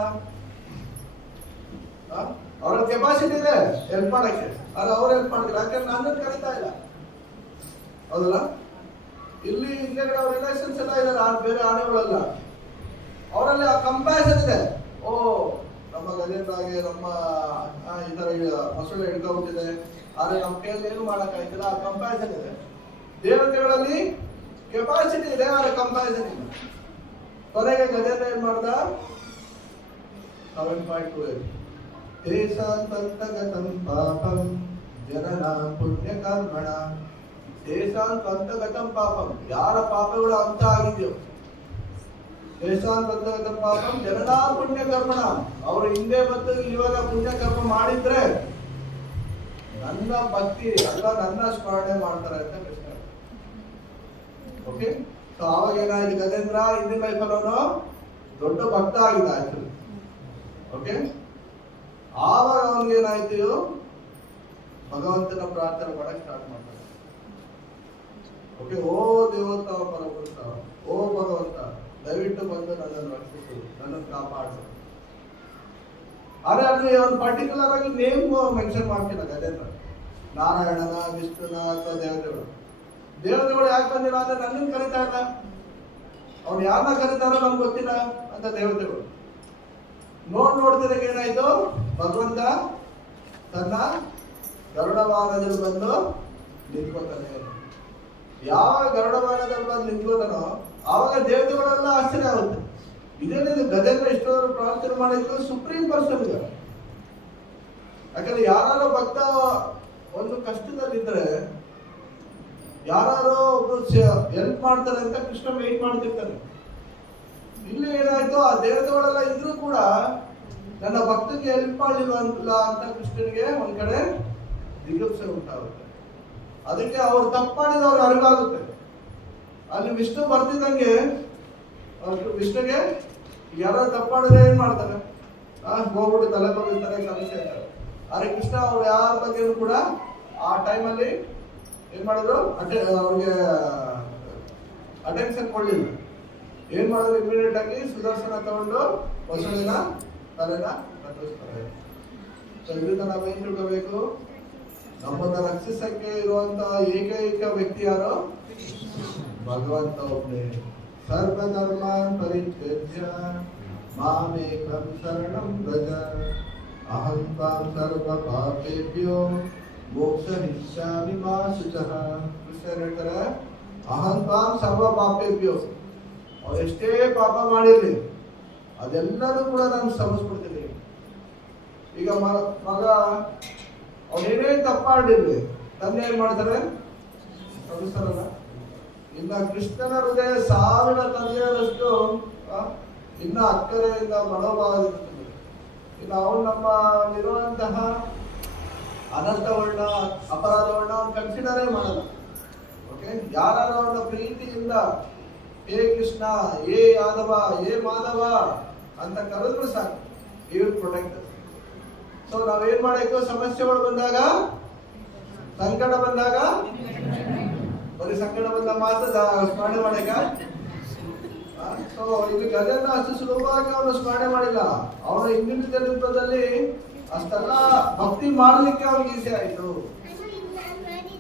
ಅವ್ರ ಕೆಪಾಸಿಟಿ ಇದೆ ಹೆಲ್ಪ್ ಮಾಡಕ್ಕೆ, ಆದ್ರೆ ಅವ್ರು ಹೆಲ್ಪ್ ಮಾಡ್ತಿಲ್ಲ. ಯಾಕಂದ್ರೆ ನನ್ನನ್ನು ಕರೀತಾ ಇಲ್ಲ, ಹೌದಲ್ಲ? ಇಲ್ಲಿ ಹಿಂದೆಗಡೆ ಅವ್ರ ರಿಲೇಷನ್ಸ್ ಎಲ್ಲ ಇದಾರೆ, ಬೇರೆ ಆನೆಗಳೆಲ್ಲ, ಅವರಲ್ಲಿ ಆ ಕಂಪ್ಯಾಷನ್ ಇದೆ. ನಮ್ಮ ಗಜೇಂದ್ರಾಗೆ ನಮ್ಮ ಈ ತರ ಮೊಸಳೆ ಹಿಡ್ಕೊಂಡ್ಬಿಟ್ಟಿದೆ, ಆದ್ರೆ ನಮ್ಮ ಕೈಯಲ್ಲಿ ಏನು ಮಾಡಕ್ ಆಯ್ತಿಲ್ಲ. ಆ ಕಂಪ್ಯಾಷನ್ ಇದೆ. ದೇವತೆಗಳಲ್ಲಿ ಕೆಪಾಸಿಟಿ ಇದೆ, ಆದ್ರೆ ಕಂಪ್ಯಾಷನ್ ಇಲ್ಲ. ಕೊನೆಗೆ ಗಜೇಂದ್ರ ಏನ್ ಮಾಡ್ದ? 7.28 ದೇಶಾಂತಗತಂ ಪಾಪಂ ಜನನ ಪುಣ್ಯ ಕರ್ಮಣ. ದೇಶಾಂತಗತಂ ಪಾಪಂ, ಯಾರ ಪಾಪಗಳು ಅಂತ ಆಗಿದೆಯೋ, ದೇಶಾಂತಗತಂ ಪಾಪಂ ಜನನ ಪುಣ್ಯ ಕರ್ಮಣ, ಅವರು ಹಿಂದೆ ಮತ್ತು ಇವಾಗ ಪುಣ್ಯ ಕರ್ಮ ಮಾಡಿದ್ರೆ ನನ್ನ ಭಕ್ತಿ ಅಲ್ಲ ನನ್ನ ಸ್ಮರಣೆ ಮಾಡ್ತಾರೆ ಅಂತ ಕೃಷ್ಣ. ಓಕೆ, ಸೊ ಆವಾಗ ಏನಾಯ್ತು, ಗಜೇಂದ್ರ ಹಿಂದಿನ ಲೈಫಲ್ಲಿ ಅವನು ದೊಡ್ಡ ಭಕ್ತ ಆಗಿದ್ದ ಆಕ್ಚುಲಿ. ಓಕೆ, ಆವಾಗ ಅವನಿಗೆ ಏನಾಯ್ತು, ಭಗವಂತನ ಪ್ರಾರ್ಥನೆ ಮಾಡಕ್ ಸ್ಟಾರ್ಟ್ ಮಾಡ್ತಾರೆ. ಓಕೆ, ಓ ದೇವೋತ್ತಮ ಪರಪುರುಷ, ಓ ಭಗವಂತ, ದಯವಿಟ್ಟು ಬಂದು ನನ್ನನ್ನು ರಕ್ಷಿಸು, ನನ್ನನ್ನು ಕಾಪಾಡು. ಆದ್ರೆ ಅಲ್ಲಿ ಒಂದು ಪರ್ಟಿಕ್ಯುಲರ್ ಆಗಿ ನೇಮ್ ಮೆನ್ಷನ್ ಮಾಡ್ತಿಲ್ಲ ಗಜೇಂದ್ರ. ನಾರಾಯಣನ, ವಿಷ್ಣುನ ಅಥವಾ ದೇವತೆಗಳು ಯಾಕೆ ಬಂದಿಲ್ಲ ಅಂದ್ರೆ ನನ್ನನ್ನು ಕರೀತಾ ಇಲ್ಲ, ಅವ್ನು ಯಾರನ್ನ ಕರೀತಾರೋ ನಮ್ಗೆ ಗೊತ್ತಿಲ್ಲ ಅಂತ ದೇವತೆಗಳು. ನೋಡ್ತಿದಾಗ ಏನಾಯ್ತು, ಭಗವಂತ ತನ್ನ ಗರುಡವಾಹನದಲ್ಲಿ ಬಂದು ನಿಂತ್ಕೋತಾನೆ. ಯಾವಾಗ ಗರುಡವಾಹನದಲ್ಲಿ ಬಂದು ನಿಂತ್ಕೋತಾನೋ ಆವಾಗ ದೇವತೆಗಳೆಲ್ಲ ಆಶ್ಚರ್ಯ ಆಗುತ್ತೆ. ಇದೇನಿದು ಗಜೇಂದ್ರ ಇಷ್ಟೊಂದು ಪ್ರಾರ್ಥನೆ ಮಾಡಿದ್ದು ಸುಪ್ರೀಂ ಪರ್ಸನ್ ಇದೆ. ಯಾಕಂದ್ರೆ ಯಾರು ಭಕ್ತ ಒಂದು ಕಷ್ಟದಲ್ಲಿದ್ರೆ ಯಾರು ಒಬ್ರು ಹೆಲ್ಪ್ ಮಾಡ್ತಾರೆ ಅಂತ ಕೃಷ್ಣ ವೇಟ್ ಮಾಡ್ತಿರ್ತಾನೆ. ಇಲ್ಲಿ ಏನಾಯ್ತು, ಆ ದೇವತೆಗಳೆಲ್ಲ ಇದ್ರೂ ಕೂಡ ನನ್ನ ಭಕ್ತಕ್ಕೆ ಹೆಲ್ಪ್ ಮಾಡಲಿಲ್ಲ ಅಂತ ಕೃಷ್ಣನಿಗೆ ಒಂದ್ ಕಡೆ ದಿಗುಪ್ಸೆ ಉಂಟಾಗುತ್ತೆ. ಅದಕ್ಕೆ ಅವ್ರು ತಪ್ಪು ಮಾಡಿದ ಅವ್ರಿಗೆ ಅರಿವಾಗುತ್ತೆ. ಅಲ್ಲಿ ವಿಷ್ಣು ಬರ್ತಿದ್ದಂಗೆ ವಿಷ್ಣುಗೆ ಯಾರೋ ತಪ್ಪು ಮಾಡಿದ್ರೆ ಏನ್ ಮಾಡ್ತಾರೆ, ಹೋಗ್ಬಿಟ್ಟು ತಲೆ ಬಗ್ಗಿರ್ತಾರೆ, ಸಮಸ್ಯೆ ಇರ್ತಾರೆ. ಆದ್ರೆ ಕೃಷ್ಣ ಅವ್ರು ಯಾರ ಬಗ್ಗೆನೂ ಕೂಡ ಆ ಟೈಮಲ್ಲಿ ಏನ್ ಮಾಡಿದ್ರು, ಅವ್ರಿಗೆ ಅಟೆನ್ಷನ್ ಕೊಡ್ಲಿಲ್ಲ. ಏನ್ ಮಾಡಿದ್ರು, ಇಮಿಡಿಯೇಟ್ ಆಗಿ ಸುದರ್ಶನ ತಗೊಂಡು ಹೊಸಳಿನ ತಲೆನ ಕತ್ತರಿಸ್ತಾರೆ. ಸೊ ಇದರಿಂದ ನಾವೇನ್ ತಿಳ್ಕೋಬೇಕು, ನಮ್ಮನ್ನ ರಕ್ಷಿಸಕ್ಕೆ ಇರುವಂತಹ ಏಕೈಕ ವ್ಯಕ್ತಿ ಯಾರು, ಭಗವಂತ ಒಬ್ಬನೇ. ಸರ್ವಧರ್ಮಾನ್ ಪರಿತ್ಯಜ್ಯ ಮಾಮೇಕಂ ಶರಣಂ ವ್ರಜ ಅಹಂ ತ್ವಾಂ ಸರ್ವ ಪಾಪೇಭ್ಯೋ ಮೋಕ್ಷಯಿಷ್ಯಾಮಿ ಮಾ ಶುಚಃ. ಕೃಷ್ಣ ಹೇಳ್ತಾರೆ, ಅಹಂ ತ್ವಾಂ ಸರ್ವ ಪಾಪೇಭ್ಯೋ, ಅವ್ರು ಎಷ್ಟೇ ಪಾಪ ಮಾಡಿರ್ಲಿ ಅದೆಲ್ಲರೂ ಕೂಡ ನಾನು ಕ್ಷಮಿಸ್ಬಿಡ್ತೀನಿ. ಈಗ ಮಗ ಅವನೇನೇ ತಪ್ಪ ಮಾಡಿರ್ಲಿ ತಂದೆ ಏನ್ ಮಾಡ್ತಾರೆ, ಕ್ಷಮಿಸ್ತಾರಲ್ಲ. ಇನ್ನ ಕೃಷ್ಣನ ಹೃದಯ 1000 ತಂದೆಯರಷ್ಟು ಇನ್ನ ಅಕ್ಕರೆಯಿಂದ ಮನೋಭಾವದಿರುತ್ತದೆ. ಇನ್ನು ಅವನು ನಮ್ಮಲ್ಲಿರುವಂತಹ ಅನರ್ಥವನ್ನ ಅಪರಾಧವನ್ನ ಅವನು ಕನ್ಸಿಡರೇ ಮಾಡಲ್ಲ. ಓಕೆ, ಯಾರು ಅವನ ಪ್ರೀತಿಯಿಂದ ಹೇ ಕೃಷ್ಣ, ಹೇ ಯಾದವ, ಹೇ ಮಾಧವ ಅಂತ ಕರೆದ್ರು ಸಾಕು, ಈ ವಿಲ್ ಪ್ರೊಟೆಕ್ಟ್. ಸೊ ನಾವೇನ್ ಮಾಡಬೇಕು, ಸಮಸ್ಯೆಗಳು ಬಂದಾಗ, ಸಂಕಟ ಬಂದಾಗ, ಬರೀ ಸಂಕಟ ಬಂದಾಗ ಮಾತ್ರ ಸ್ಮರಣೆ ಮಾಡಕ. ಸೊ ಇಲ್ಲಿ ಗಜೇಂದ್ರ ಅಷ್ಟು ಸುಲಭವಾಗಿ ಅವನು ಸ್ಮರಣೆ ಮಾಡಿಲ್ಲ. ಅವನು ಹಿಂದಿನ ರೂಪದಲ್ಲಿ ಅಷ್ಟೆಲ್ಲ ಭಕ್ತಿ ಮಾಡಲಿಕ್ಕೆ ಅವ್ನಿಗೆ ಈಸಿ ಆಯ್ತು.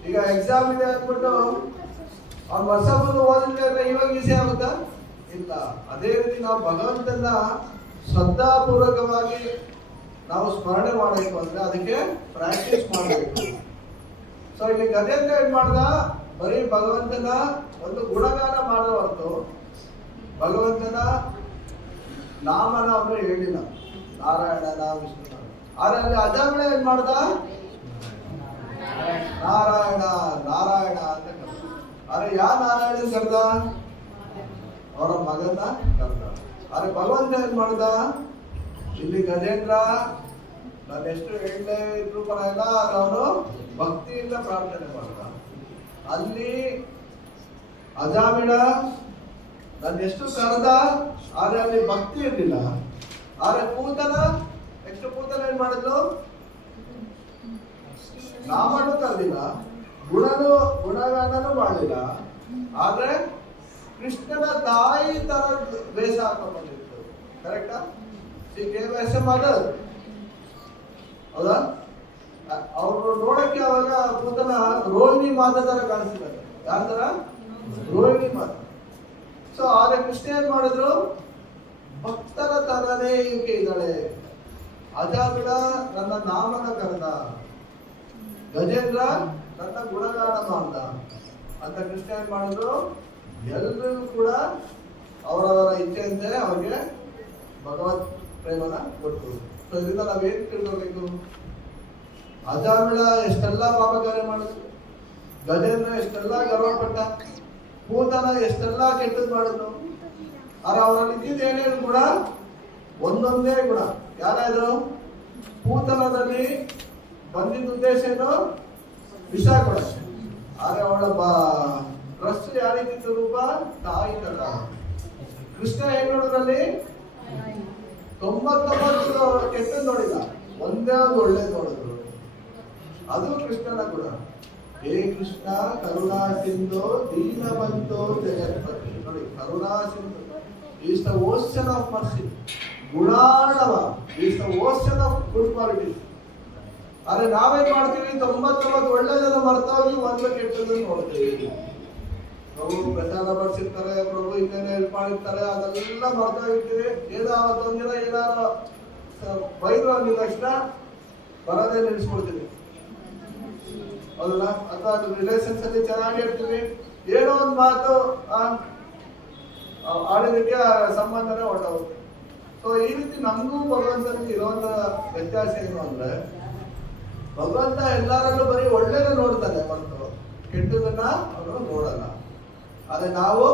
ಈಗ ಎಕ್ಸಾಮ್ ಇದೆ ಅಂದ್ಬಿಟ್ಟು ಅವ್ನು ವರ್ಷ ಬಂದು ಓದಿದ್ರೆ ಇವಾಗ ಈಸಿ ಆಗುತ್ತಾ? ಇಲ್ಲ. ಅದೇ ರೀತಿ ನಾವು ಭಗವಂತನ ಶ್ರದ್ಧಾಪೂರ್ವಕವಾಗಿ ನಾವು ಸ್ಮರಣೆ ಮಾಡಬೇಕು ಅಂದ್ರೆ ಅದಕ್ಕೆ ಪ್ರಾಕ್ಟೀಸ್ ಮಾಡಬೇಕು. ಸೊ ಇಲ್ಲಿ ಗಜೇಂದ್ರ ಏನ್ ಮಾಡ್ದ, ಬರೀ ಭಗವಂತನ ಒಂದು ಗುಣಗಾನ ಮಾಡೋ ಹೊರತು ಭಗವಂತನ ನಾಮನ ಅವನು ಹೇಳಿಲ್ಲ, ನಾರಾಯಣ ವಿಷ್ಣು. ಆದ್ರೆ ಅಲ್ಲಿ ಅಜಾಮಿಳ ಏನ್ ಮಾಡ್ದ, ನಾರಾಯಣ ನಾರಾಯಣ ಅಂತ ಕರ್ದ. ಆದ್ರೆ ಯಾವ ನಾರಾಯಣ ಕರ್ದ, ಅವರ ಮಗನ ಕರ್ದ. ಆದ್ರೆ ಭಗವಂತ ಏನ್ ಮಾಡ್ದ, ಇಲ್ಲಿ ಗಜೇಂದ್ರ ನಾನು ಎಷ್ಟು ಹೇಳಲೇ ಇದ್ರು ಪರವಾಗಿಲ್ಲ, ಅವನು ಭಕ್ತಿಯಿಂದ ಪ್ರಾರ್ಥನೆ ಮಾಡ್ದ. ಅಲ್ಲಿ ಅಜಾಮಿಳ ನಾನು ಎಷ್ಟು ಕರೆದ, ಆದ್ರೆ ಅಲ್ಲಿ ಭಕ್ತಿ ಇರಲಿಲ್ಲ. ಆದ್ರೆ ಪೂತನ ಏನ್ ಮಾಡಿದ್ಲು, ನಾಮನು ಕರೆದಿಲ್ಲ, ಗುಣಗಾನನು ಮಾಡಲಿಲ್ಲ. ಆದ್ರೆ ಕೃಷ್ಣನ ತಾಯಿ ತರ ವೇಷ ಹಾಕೊಂಡಿತ್ತು. ಕರೆಕ್ಟಾ? ಮದರ್ ಹೌದಾ? ಅವ್ರು ನೋಡಕ್ಕೆ ಅವಾಗ ಪೂತನ ರೋಹಿಣಿ ಮಾತಾ ತರ ಕಾಣಿಸ್ತಿದ್ದಾರೆ. ಯಾರ ತರ? ರೋಹಿಣಿ ಮಾತಾ. ಸೊ ಆದ್ರೆ ಕೃಷ್ಣ ಏನ್ ಮಾಡಿದ್ರು, ಭಕ್ತರ ತರನೇ ಈಕೆ ಇದ್ದಾಳೆ. ಅಜಾಮಿಳ ನನ್ನ ನಾಮನ ಕರೆದ, ಗಜೇಂದ್ರ ನನ್ನ ಗುಣಗಾನ ಮಾಡ್ದ ಅಂತ ಕೃಷ್ಣ ಏನ್ ಮಾಡಿದ್ರು, ಎಲ್ಲರಿಗೂ ಕೂಡ ಅವರವರ ಇಚ್ಛೆಯಂತೆ ಅವ್ರಿಗೆ ಭಗವತ್ ಪ್ರೇಮನ ಕೊಟ್ಟರು. ಸೊ ಇದರಿಂದ ನಾವೇನ್ ತಿಳ್ಕೋಬೇಕು, ಅಜಾಮಿಳ ಎಷ್ಟೆಲ್ಲ ಪಾಪ ಕಾರ್ಯ ಮಾಡಿದ್ರು, ಗಜೇಂದ್ರ ಎಷ್ಟೆಲ್ಲ ಗರ್ವಪಟ್ಟ, ಪೂತನ ಎಷ್ಟೆಲ್ಲ ಕೆಟ್ಟದ್ ಮಾಡಿದ್ರು. ಆದ್ರೆ ಅವರಲ್ಲಿ ಇದ್ದಿದ್ದು ಏನೇನು ಗುಣ, ಒಂದೊಂದೇ ಗುಣ. ಯಾರಾದ್ರು ಪೂತನದಲ್ಲಿ ಬಂದಿದ್ದ ಉದ್ದೇಶ ಏನು, ವಿಷ ಕೊಡಕ್ಕೆ. ಆದ್ರೆ ಅವಳ ಡ್ರೆಸ್ ಯಾರಿಗಿತ್ತು, ರೂಪ ತಾಯಿ ತರ. ಕೃಷ್ಣ ಏನ್ ನೋಡಿದ್ರಲ್ಲಿ 99 ಕೆಟ್ಟದ್ ನೋಡಿಲ್ಲ, ಒಂದೇ ಒಂದು ಒಳ್ಳೇದು ನೋಡಿದ್ರು. ಅದು ಕೃಷ್ಣನ ಗುಣ. ಹೇ ಕೃಷ್ಣ ಕರುಣಾ ಸಿಂಧು ದೀನಬಂಧೋ ಜಗತ್ಪತಿ. ನೋಡಿ, ಕರುಣಾ ಸಿಂಧು is the ocean of mercy. ಗುಣಾಣವ is the ocean of good quality. ಆದ್ರೆ ನಾವೇನ್ ಮಾಡ್ತೀವಿ, 99 ಒಳ್ಳೆದನ್ನು ಮರ್ತೋಗಿ ಒಂದು ಕೆಟ್ಟದನ್ನು ನೋಡ್ತೀವಿ. ಪ್ರಭು ಪ್ರಸಾದ ಬರ್ಸಿರ್ತಾರೆ, ಪ್ರಭು ಇನ್ನೇನು ಹೆಲ್ಪ್ ಮಾಡಿರ್ತಾರೆ, ಅದೆಲ್ಲ ಮರ್ತೋಗಿರ್ತೀವಿ. ಏನೋ ಅವತ್ತೊಂದಿನ ಏನಾರು ಬೈದ್ರು ಅಂದಿದ ತಕ್ಷಣ ಬರೋದೇ ನಿಲ್ಲಿಸ್ಕೊಳ್ತೀವಿ, ಹೌದಲ್ಲ? ಅಥವಾ ರಿಲೇಷನ್ಸ್ ಅಲ್ಲಿ ಚೆನ್ನಾಗಿ ಇರ್ತೀವಿ, ಏನೋ ಒಂದು ಮಾತು ಆಡೋದಕ್ಕೆ ಸಂಬಂಧನೇ ಹೊರಟೋಗುತ್ತೆ. ಸೊ ಈ ರೀತಿ ನಮಗೂ ಭಗವಂತನಿಗೆ ಇರೋಂಥ ವ್ಯತ್ಯಾಸ ಏನು ಅಂದ್ರೆ, ಭಗವಂತ ಎಲ್ಲರಲ್ಲೂ ಬರೀ ಒಳ್ಳೇದು ನೋಡ್ತಾನೆ ಹೊರತು ಕೆಟ್ಟದನ್ನ ಅವರು ನೋಡಲ್ಲ. ಆದ್ರೆ ನಾವು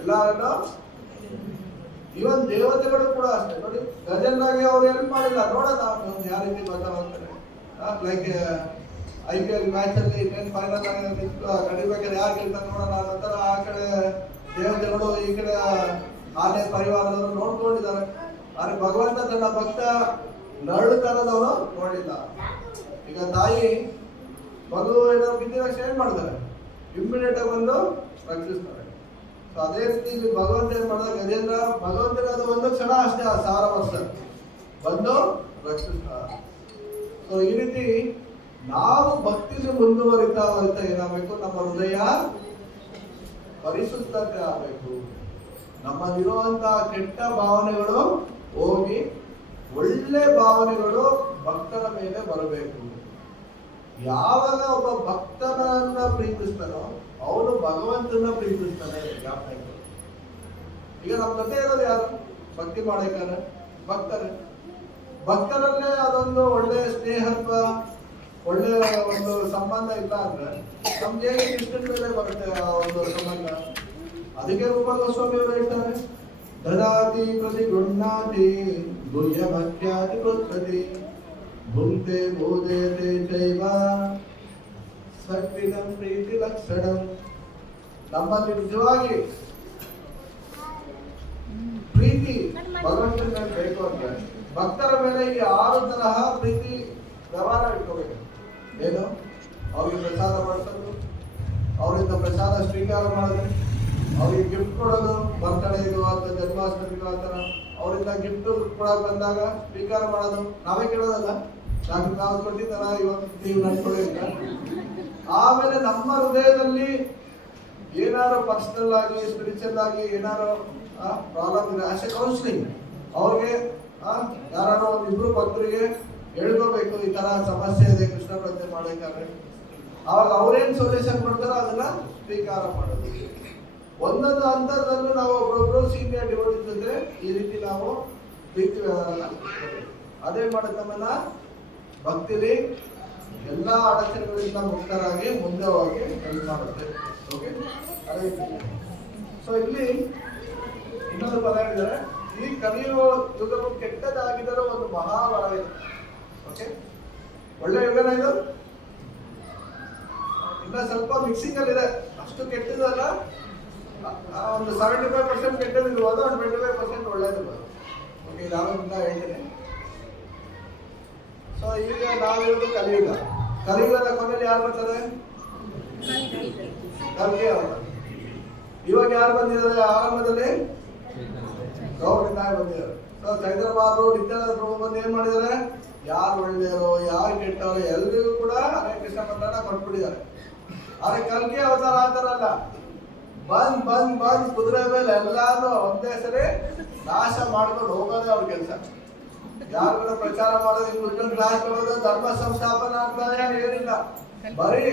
ಎಲ್ಲರನ್ನು, ಇವನ್ ದೇವತೆಗಳು ಕೂಡ ಅಷ್ಟೇ. ನೋಡಿ, ಗಜೇಂದ್ರಗೆ ಅವ್ರು ಹೆಲ್ಪ್ ಮಾಡಿಲ್ಲ, ನೋಡೋಣ ಯಾವ ರೀತಿ ಭಗವಂತನೇ. ಲೈಕ್ IPL ಮ್ಯಾಚ್ ಅಲ್ಲಿ ಫೈನಲ್ ನಡಿಬೇಕಾದ್ರೆ ಯಾರು ಗೆಲ್ತಾರೆ ನೋಡೋಣ ಅನ್ನೋ ಆ ಕಡೆ ದೇವತೆಗಳು ಈ ಕಡೆ ಆನೆ ಪರಿವಾರದವರು ನೋಡ್ಕೊಂಡಿದ್ದಾರೆ. ಆದ್ರೆ ಭಗವಂತ ತನ್ನ ಭಕ್ತ ನರಳುತ್ತಾರದವರು ನೋಡಿಲ್ಲ. ಈಗ ತಾಯಿ ಮಗು ಏನಾದ್ರು ಬಿದ್ದ ತಕ್ಷಣ ಏನ್ ಮಾಡ್ತಾರೆ, ಇಮ್ಮಿಡಿಯೇಟ್ ಆಗಿ ಬಂದು ರಕ್ಷಿಸ್ತಾರೆ. ಸೊ ಅದೇ ರೀತಿ ಇಲ್ಲಿ ಭಗವಂತ ಏನ್ ಮಾಡಿದ, ಗಜೇಂದ್ರ ಭಗವಂತನ ಅದು ಒಂದು ಕ್ಷಣ ಅಷ್ಟೇ, 1000 ವರ್ಷ ಬಂದು ರಕ್ಷಿಸ್ತಾರೆ. ಸೊ ಈ ರೀತಿ ನಾವು ಭಕ್ತಿಲಿ ಮುಂದುವರಿತಾ ಏನಾಗಬೇಕು, ನಮ್ಮ ಹೃದಯ ಪರಿಶುದ್ಧತೆ ಆಗಬೇಕು. ನಮ್ಮಲ್ಲಿರುವಂತಹ ಕೆಟ್ಟ ಭಾವನೆಗಳು ಹೋಗಿ ಒಳ್ಳೆ ಭಾವನೆಗಳು ಭಕ್ತರ ಮೇಲೆ ಬರಬೇಕು. ಯಾವಾಗ ಒಬ್ಬ ಭಕ್ತನನ್ನ ಪ್ರೀತಿಸ್ತಾನೋ ಅವನು ಭಗವಂತನ ಪ್ರೀತಿಸ್ತಾನೆ. ಈಗ ನಮ್ಮ ಜೊತೆ ಇರೋದು ಯಾರು, ಭಕ್ತಿ ಮಾಡಬೇಕಾದ್ರೆ ಭಕ್ತರೇ. ಭಕ್ತರಲ್ಲೇ ಅದೊಂದು ಒಳ್ಳೆ ಸ್ನೇಹತ್ವ, ಒಳ್ಳೆ ಒಂದು ಸಂಬಂಧ ಇಲ್ಲ ಅಂದ್ರೆ ನಮ್ಗೆ ಹೇಗೆ ಕೃಷ್ಣನ ಮೇಲೆ ಬರುತ್ತೆ ಆ ಒಂದು ಸಂಬಂಧ. ಅದಕ್ಕೆ ರೂಪ ಗೋಸ್ವಾಮಿ ಅವರು ಹೇಳ್ತಾರೆ, ದದಾತಿ ಪ್ರತಿ ಗೃಹ್ಣಾತಿ ಗುಹ್ಯ ಭಕ್ತ್ಯಾತಿ ಕೃತ್ಯತಿ ಭುಂಕ್ತೆ ಬೋಧಯತೆ ಚೈವ ಸತ್ವಿದಂ ಪ್ರೀತಿ ಲಕ್ಷಣಂ. ನಮ್ಮಲ್ಲಿ ನಿಜವಾಗಿ ಪ್ರೀತಿ ಭಗವಂತನ ಮೇಲೆ ಬೇಕು ಅಂದ್ರೆ ಭಕ್ತರ ಮೇಲೆ ಈ 6 ತರಹ ಪ್ರೀತಿ ವ್ಯವಹಾರ ಇಟ್ಕೋಬೇಕು. ಏನು, ಅವ್ರಿಗೆ ಪ್ರಸಾದ ಮಾಡಿಸೋದು, ಅವರಿಂದ ಪ್ರಸಾದ ಸ್ವೀಕಾರ ಮಾಡೋದು, ಅವ್ರಿಗೆ ಗಿಫ್ಟ್ ಕೊಡೋದು, ಬರ್ತಡೇಗೂ ಅಥವಾ ಜನ್ಮಾಷ್ಟಮಿಗೂ ಆ ಥರ ಅವರಿಂದ ಗಿಫ್ಟ್ ಕೊಡೋಕೆ ಬಂದಾಗ ಸ್ವೀಕಾರ ಮಾಡೋದು. ನಾವೇ ಕೇಳೋದಲ್ಲ, ನಾವು ಕೊಟ್ಟಿದ್ದಾರ ಇವತ್ತು ನೀವು ನಡ್ಕೊಳ್ಳಿ ಅಂತ. ಆಮೇಲೆ ನಮ್ಮ ಹೃದಯದಲ್ಲಿ ಏನಾದ್ರು ಪರ್ಸನಲ್ ಆಗಿ ಸ್ಪಿರಿಚುವಲ್ ಆಗಿ ಏನಾದ್ರು ಪ್ರಾಬ್ಲಮ್ ಇದೆ ಅಷ್ಟೇ ಕೌನ್ಸಿಲಿಂಗ್. ಅವ್ರಿಗೆ ಯಾರು ಒಂದಿಬ್ರು ಭಕ್ತರಿಗೆ ಹೇಳ್ಕೋಬೇಕು, ಈ ತರ ಸಮಸ್ಯೆ ಇದೆ ಕೃಷ್ಣ ಪ್ರಜ್ಞೆ ಮಾಡಬೇಕಾದ್ರೆ. ಅವಾಗ ಅವ್ರೇನ್ ಸೊಲ್ಯೂಷನ್ ಕೊಡ್ತಾರೋ ಅದನ್ನ ಸ್ವೀಕಾರ ಮಾಡೋದು. ಒಂದೊಂದು ಹಂತದಲ್ಲೂ ನಾವು ಒಬ್ಬೊಬ್ರು ಸೀನಿಯರ್ ಡಿವೋಟೀಸ್ ಇದ್ರೆ ಈ ರೀತಿ ನಾವು ಪ್ರೀತಿ ವ್ಯವಹಾರ ಅದೇ ಮಾಡುತ್ತೆ, ನಮ್ಮನ್ನ ಭಕ್ತಿಲಿ ಎಲ್ಲಾ ಅಡಚಣೆಗಳಿಂದ ಮುಕ್ತರಾಗಿ ಮುಂದೆ ಹೋಗಿ ಹೆಲ್ಪ್ ಮಾಡುತ್ತೆ. ಓಕೆ, ಅದೇ. ಸೊ ಇಲ್ಲಿ ಇನ್ನೊಂದು ಪದ ಹೇಳಿದರೆ, ಈ ಕಲಿಯುವ ಯುಗವು ಕೆಟ್ಟದಾಗಿದ್ದರೂ ಒಂದು ಮಹಾವರ ಇದೆ. ಓಕೆ, ಒಳ್ಳೆ ಯುಗನ ಇದು. ಇನ್ನ ಸ್ವಲ್ಪ ಮಿಕ್ಸಿಂಗ್ ಅಲ್ಲಿ ಇದೆ, ಅಷ್ಟು ಕೆಟ್ಟದಲ್ಲ. ಒಂದು 75% ಕೆಟ್ಟದಿರ್ಬೋದು, ಒಂದು 25% ಒಳ್ಳೇದಿರ್ಬೋದು. ಓಕೆ, ನಾನು ಹೇಳ್ತೀನಿ. ಸೊ ಈಗ ನಾವಿರೋದು ಕಲಿಯುಗ. ಕಲಿಯುಗದ ಕೊನೆಯಲ್ಲಿ ಯಾರು ಬರ್ತಾರೆ? ಕಲ್ಕಿ ಅವರು. ಇವಾಗ ಯಾರು ಬಂದಿದ್ದಾರೆ? ಆರಂಭದಲ್ಲಿ ಗೌರವಿಂದ ಬಂದಿದ್ದಾರೆ. ಸೊ ಚೈತನ್ಯ ಮಹಾಪ್ರಭು, ನಿತ್ಯಾನಂದ ಪ್ರಭು ಬಂದು ಏನ್ ಮಾಡಿದ್ದಾರೆ? ಯಾರು ಒಳ್ಳೆಯವರು ಯಾರು ಕೆಟ್ಟವರು ಎಲ್ರಿಗೂ ಕೂಡ ಹರೇ ಕೃಷ್ಣ ಮಂತ್ರನ ಕೊಟ್ಬಿಟ್ಟಿದ್ದಾರೆ. ಆದ್ರೆ ಕಲ್ಕಿ ಅವತಾರ ಆತಾರಲ್ಲ, ಬಂದ್ ಬಂದ್ ಬಂದ್ ಕುದುರೆ ಮೇಲೆ ಎಲ್ಲಾನು ಒಂದೇ ಸರಿ ನಾಶ ಮಾಡ್ಕೊಂಡು ಹೋಗೋದೇ ಅವ್ರ ಕೆಲಸ. ಯಾರು ಪ್ರಚಾರ ಮಾಡೋದು, ಹಿಂಗ್ ಕ್ಲಾಸ್ ಕೊಡೋದು, ಧರ್ಮ ಸಂಸ್ಥಾಪನೆ ಆಗ್ತದೆ ಏನಿಲ್ಲ, ಬರೀ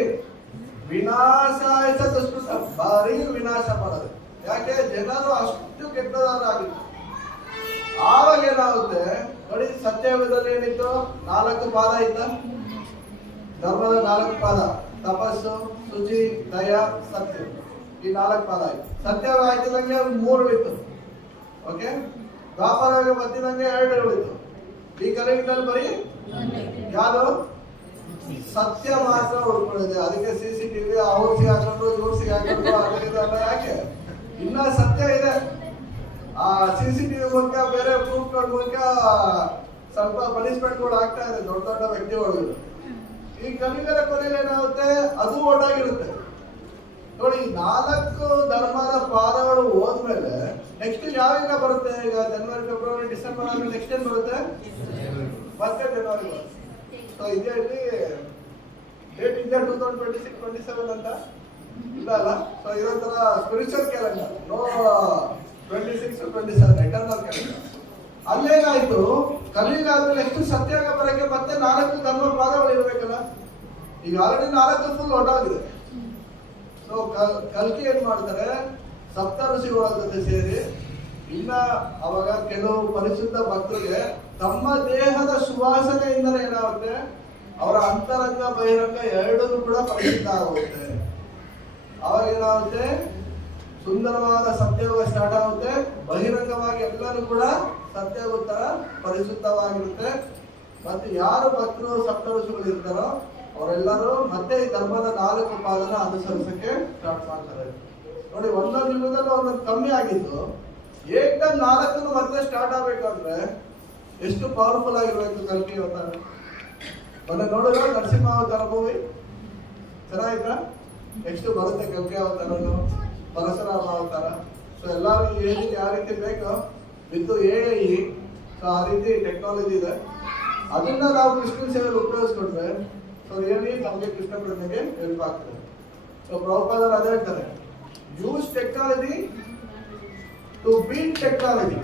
ವಿನಾಶ ಆಯ್ತ ದುಷ್ಕೃತ, ಬರೀ ವಿನಾಶ ಮಾಡೋದು. ಯಾಕೆ? ಜನರು ಅಷ್ಟು ಕೆಟ್ಟದಾಗಿತ್ತು. ಆವಾಗ ಏನಾಗುತ್ತೆ ನೋಡಿ, ಸತ್ಯಯುಗದಲ್ಲಿ ಏನಿತ್ತು? 4 ಪಾದ ಇತ್ತ, ಧರ್ಮದ 4 ಪಾದ: ತಪಸ್ಸು, ಶುಚಿ, ದಯ, ಸತ್ಯ. ಈ 4 ಪಾದ ಆಯ್ತು. ಸತ್ಯ ಆಯ್ತಿದಂಗೆ 3 ಉಳಿತು. ಓಕೆ, ದ್ವಾಪರ ಬತ್ತಿದಂಗೆ 2 ಉಳಿತು. ಈ ಕಲಿಯುಗದಲ್ಲಿ ಬರೀ ಯಾರು? ಸತ್ಯ ಮಾತ್ರ ಉಳ್ಕೊಂಡಿದೆ. ಅದಕ್ಕೆ CCTV ಅವ್ರಿಗೆ ಹಾಕೊಂಡು ಇವ್ರಿಗೆ ಹಾಕೊಂಡು ಅದರಿಂದ. ಯಾಕೆ? ಇನ್ನ ಸತ್ಯ ಇದೆ. ಆ CCTV ಮೂಲಕ, ಬೇರೆ ಪ್ರೂಫ್ಗಳ ಮೂಲಕ ಸ್ವಲ್ಪ ಪನಿಷ್ಮೆಂಟ್ಗಳು ಆಗ್ತಾ ಇದೆ ದೊಡ್ಡ ದೊಡ್ಡ ವ್ಯಕ್ತಿಗಳು. ಈ ಕಲಿಯುಗದ ಕೊನೆಯಲ್ಲಿ ಏನಾಗುತ್ತೆ? ಅದು ಒಟ್ಟಾಗಿರುತ್ತೆ ನೋಡಿ. 4 ಧರ್ಮದ ಪಾದಗಳು ಹೋದ್ಮೇಲೆ ನೆಕ್ಸ್ಟ್ ಯಾವಾಗ ಬರುತ್ತೆ? ಈಗ ಜನವರಿ, ಫೆಬ್ರವರಿ, ಡಿಸೆಂಬರ್ ಆದ್ಮೇಲೆ ನೆಕ್ಸ್ಟ್ ಏನ್ ಬರುತ್ತೆ? ಮತ್ತೆ ಜನವರಿ ಬರುತ್ತೆ. ಸೊ ಇದೇ ಇಲ್ಲಿ ಡೇಟ್ ಇದೆ 2026, 27 ಅಂತ ಇಲ್ಲ ಅಲ್ಲ. ಸೊ ಇರೋ ತರ spiritual calendar, no 26, 27 eternal calendar. ಅಲ್ಲೇನಾಯ್ತು? ಕಲಿಯುಗ ಆದ್ಮೇಲೆ ಎಷ್ಟು ಸತ್ಯಾಗ ಬರಕ್ಕೆ ಮತ್ತೆ 4 ಧರ್ಮ ಪಾದಗಳು ಇರ್ಬೇಕಲ್ಲ. ಈಗ ಆಲ್ರೆಡಿ 4 ಫುಲ್ ಹೊರಟಾಗಿದೆ. ಸೊ ಕಲ್ಕಿ ಏನ್ ಮಾಡ್ತಾರೆ? ಸಪ್ತ ಋಷಿಗಳ ಜೊತೆ ಸೇರಿ ಇನ್ನ ಅವಾಗ ಕೆಲವು ಪರಿಶುದ್ಧ ಭಕ್ತರಿಗೆ ತಮ್ಮ ದೇಹದ ಸುವಾಸನೆಯಿಂದ ಏನಾಗುತ್ತೆ? ಅವರ ಅಂತರಂಗ ಬಹಿರಂಗ ಎರಡೂ ಕೂಡ ಪರಿಶುದ್ಧ ಆಗುತ್ತೆ. ಅವಾಗ ಏನಾಗುತ್ತೆ? ಸುಂದರವಾದ ಸತ್ಯಯುಗ ಸ್ಟಾರ್ಟ್ ಆಗುತ್ತೆ. ಬಹಿರಂಗವಾಗಿ ಎಲ್ಲರೂ ಕೂಡ ಸತ್ಯಯುಗ ತರ ಪರಿಶುದ್ಧವಾಗಿರುತ್ತೆ. ಮತ್ತೆ ಯಾರು ಭಕ್ತರು ಸಪ್ತ ಋಷಿಗಳು ಇರ್ತಾರೋ ಅವರೆಲ್ಲರೂ ಮತ್ತೆ ಈ ಧರ್ಮದ 4 ಪಾದನ ಅನುಸರಿಸಕ್ಕೆ ಸ್ಟಾರ್ಟ್ ಮಾಡ್ತಾರೆ. ನೋಡಿ, ಒಂದೊಂದು ಯುಗದಲ್ಲಿ ಒಂದೊಂದು ಕಮ್ಮಿ ಆಗಿದ್ದು ಏಕದಮ್ 4 ಮತ್ತೆ ಸ್ಟಾರ್ಟ್ ಆಗ್ಬೇಕಂದ್ರೆ ಎಷ್ಟು ಪವರ್ಫುಲ್ ಆಗಿರ್ಬೇಕು ಕಲ್ಕಿ ಅವತಾರ. ಮೊನ್ನೆ ನೋಡಿದ್ರೆ ನರಸಿಂಹ ಅವತಾರ ಮೂವಿ ಚೆನ್ನಾಗಿತ್ತ. ನೆಕ್ಸ್ಟ್ ಬರುತ್ತೆ ಕಲ್ಕಿ ಅವತಾರನು, ಪರಶುರಾಮ ಅವತಾರ. ಸೊ ಎಲ್ಲರೂ ಏನಿಗೆ ಯಾವ ರೀತಿ ಬೇಕೋ ವಿತ್ AI, ಸೊ ಆ ರೀತಿ ಟೆಕ್ನಾಲಜಿ ಇದೆ. ಅದನ್ನ ನಾವು ಕೃಷ್ಣ ಸೇವೆಯಲ್ಲಿ ಉಪಯೋಗಿಸ್ಕೊಂಡ್ರೆ ಸೊ ರಿಯಲಿ ನಮಗೆ ಕೃಷ್ಣ ಪ್ರಜ್ಞೆಗೆ ಹೆಲ್ಪ್ ಆಗ್ತದೆ. ಸೊ ಪ್ರಭುಪಾದರು ಅದೇ ಹೇಳ್ತಾರೆ, use technology to beat technology.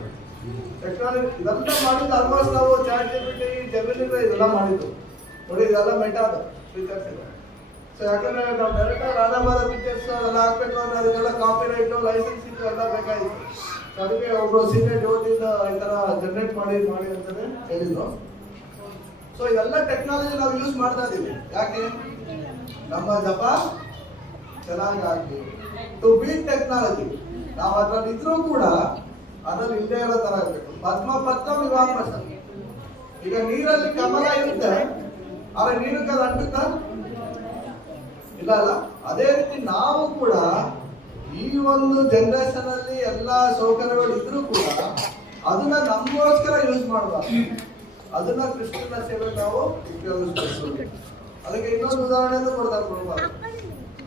ಇದೆಲ್ಲ ಮಾಡಿದ್ದು ಆಲ್ಮೋಸ್ಟ್ ನಾವು ChatGPT, Gemini ಇದೆಲ್ಲ ಮಾಡಿದ್ದು. ನೋಡಿ, ಇದೆಲ್ಲ ಮೆಟಾದ ಫೀಚರ್ಸ್ ಇದೆ. ಸೊ ಯಾಕಂದ್ರೆ ನಾವು ಡೈರೆಕ್ಟ್ ರಾಧಾಬಾಧ ಪಿಕ್ಚರ್ಸ್ ಎಲ್ಲ ಹಾಕ್ಬೇಕು ಅಂದ್ರೆ ಅದಕ್ಕೆಲ್ಲ ಕಾಪಿ ರೈಟ್, ಲೈಸೆನ್ಸಿಂಗ್ ಎಲ್ಲ ಬೇಕಾಗಿತ್ತು. ಸೊ ಅದಕ್ಕೆ ಒಬ್ರು ಸೀನಿಯರ್ ಡಿವೋಟಿಯಿಂದ ಈ ತರ ಜನರೇಟ್ ಮಾಡಿ ಅಂತಾನೆ ಹೇಳಿದ್ರು. ಸೊ ಇದೆಲ್ಲ ಟೆಕ್ನಾಲಜಿ ನಾವು ಯೂಸ್ ಮಾಡ್ತಾ ಇದೀವಿ. ಯಾಕೆ? ನಮ್ಮ ಜಪ ಚೆನ್ನಾಗಿ ಆಗ್ಲಿ ಟು ಬೀಟ್ ಟೆಕ್ನಾಲಜಿ. ನಾವು ಅದ್ರಲ್ಲಿ ಇದ್ರೂ ಕೂಡ ಅದ್ರಲ್ಲಿ ಇಲ್ಲದೆ ಇರೋ ತರ ಇರ್ಬೇಕು. ಪದ್ಮ ವಿವಾಹ. ಈಗ ನೀರಲ್ಲಿ ಕಮಲ ಇರುತ್ತೆ, ಆದ್ರೆ ನೀರಿಗೆ ಅದು ಅಂಟುತ್ತಾ ಇಲ್ಲ ಅಲ್ಲ. ಅದೇ ರೀತಿ ನಾವು ಕೂಡ ಈ ಒಂದು ಜನರೇಷನ್ ಅಲ್ಲಿ ಎಲ್ಲಾ ಸೌಕರ್ಯಗಳು ಇದ್ರೂ ಕೂಡ ಅದನ್ನ ನಮಗೋಸ್ಕರ ಯೂಸ್ ಮಾಡಬಾರ್ದು. ಅದನ್ನ ಕೃಷ್ಣನ ಸೇವೆ ನಾವು ಉಪಯೋಗಿಸಬೇಕು. ಅದಕ್ಕೆ ಇನ್ನೊಂದು ಉದಾಹರಣೆ ಕೊಡ್ತಾರೆ.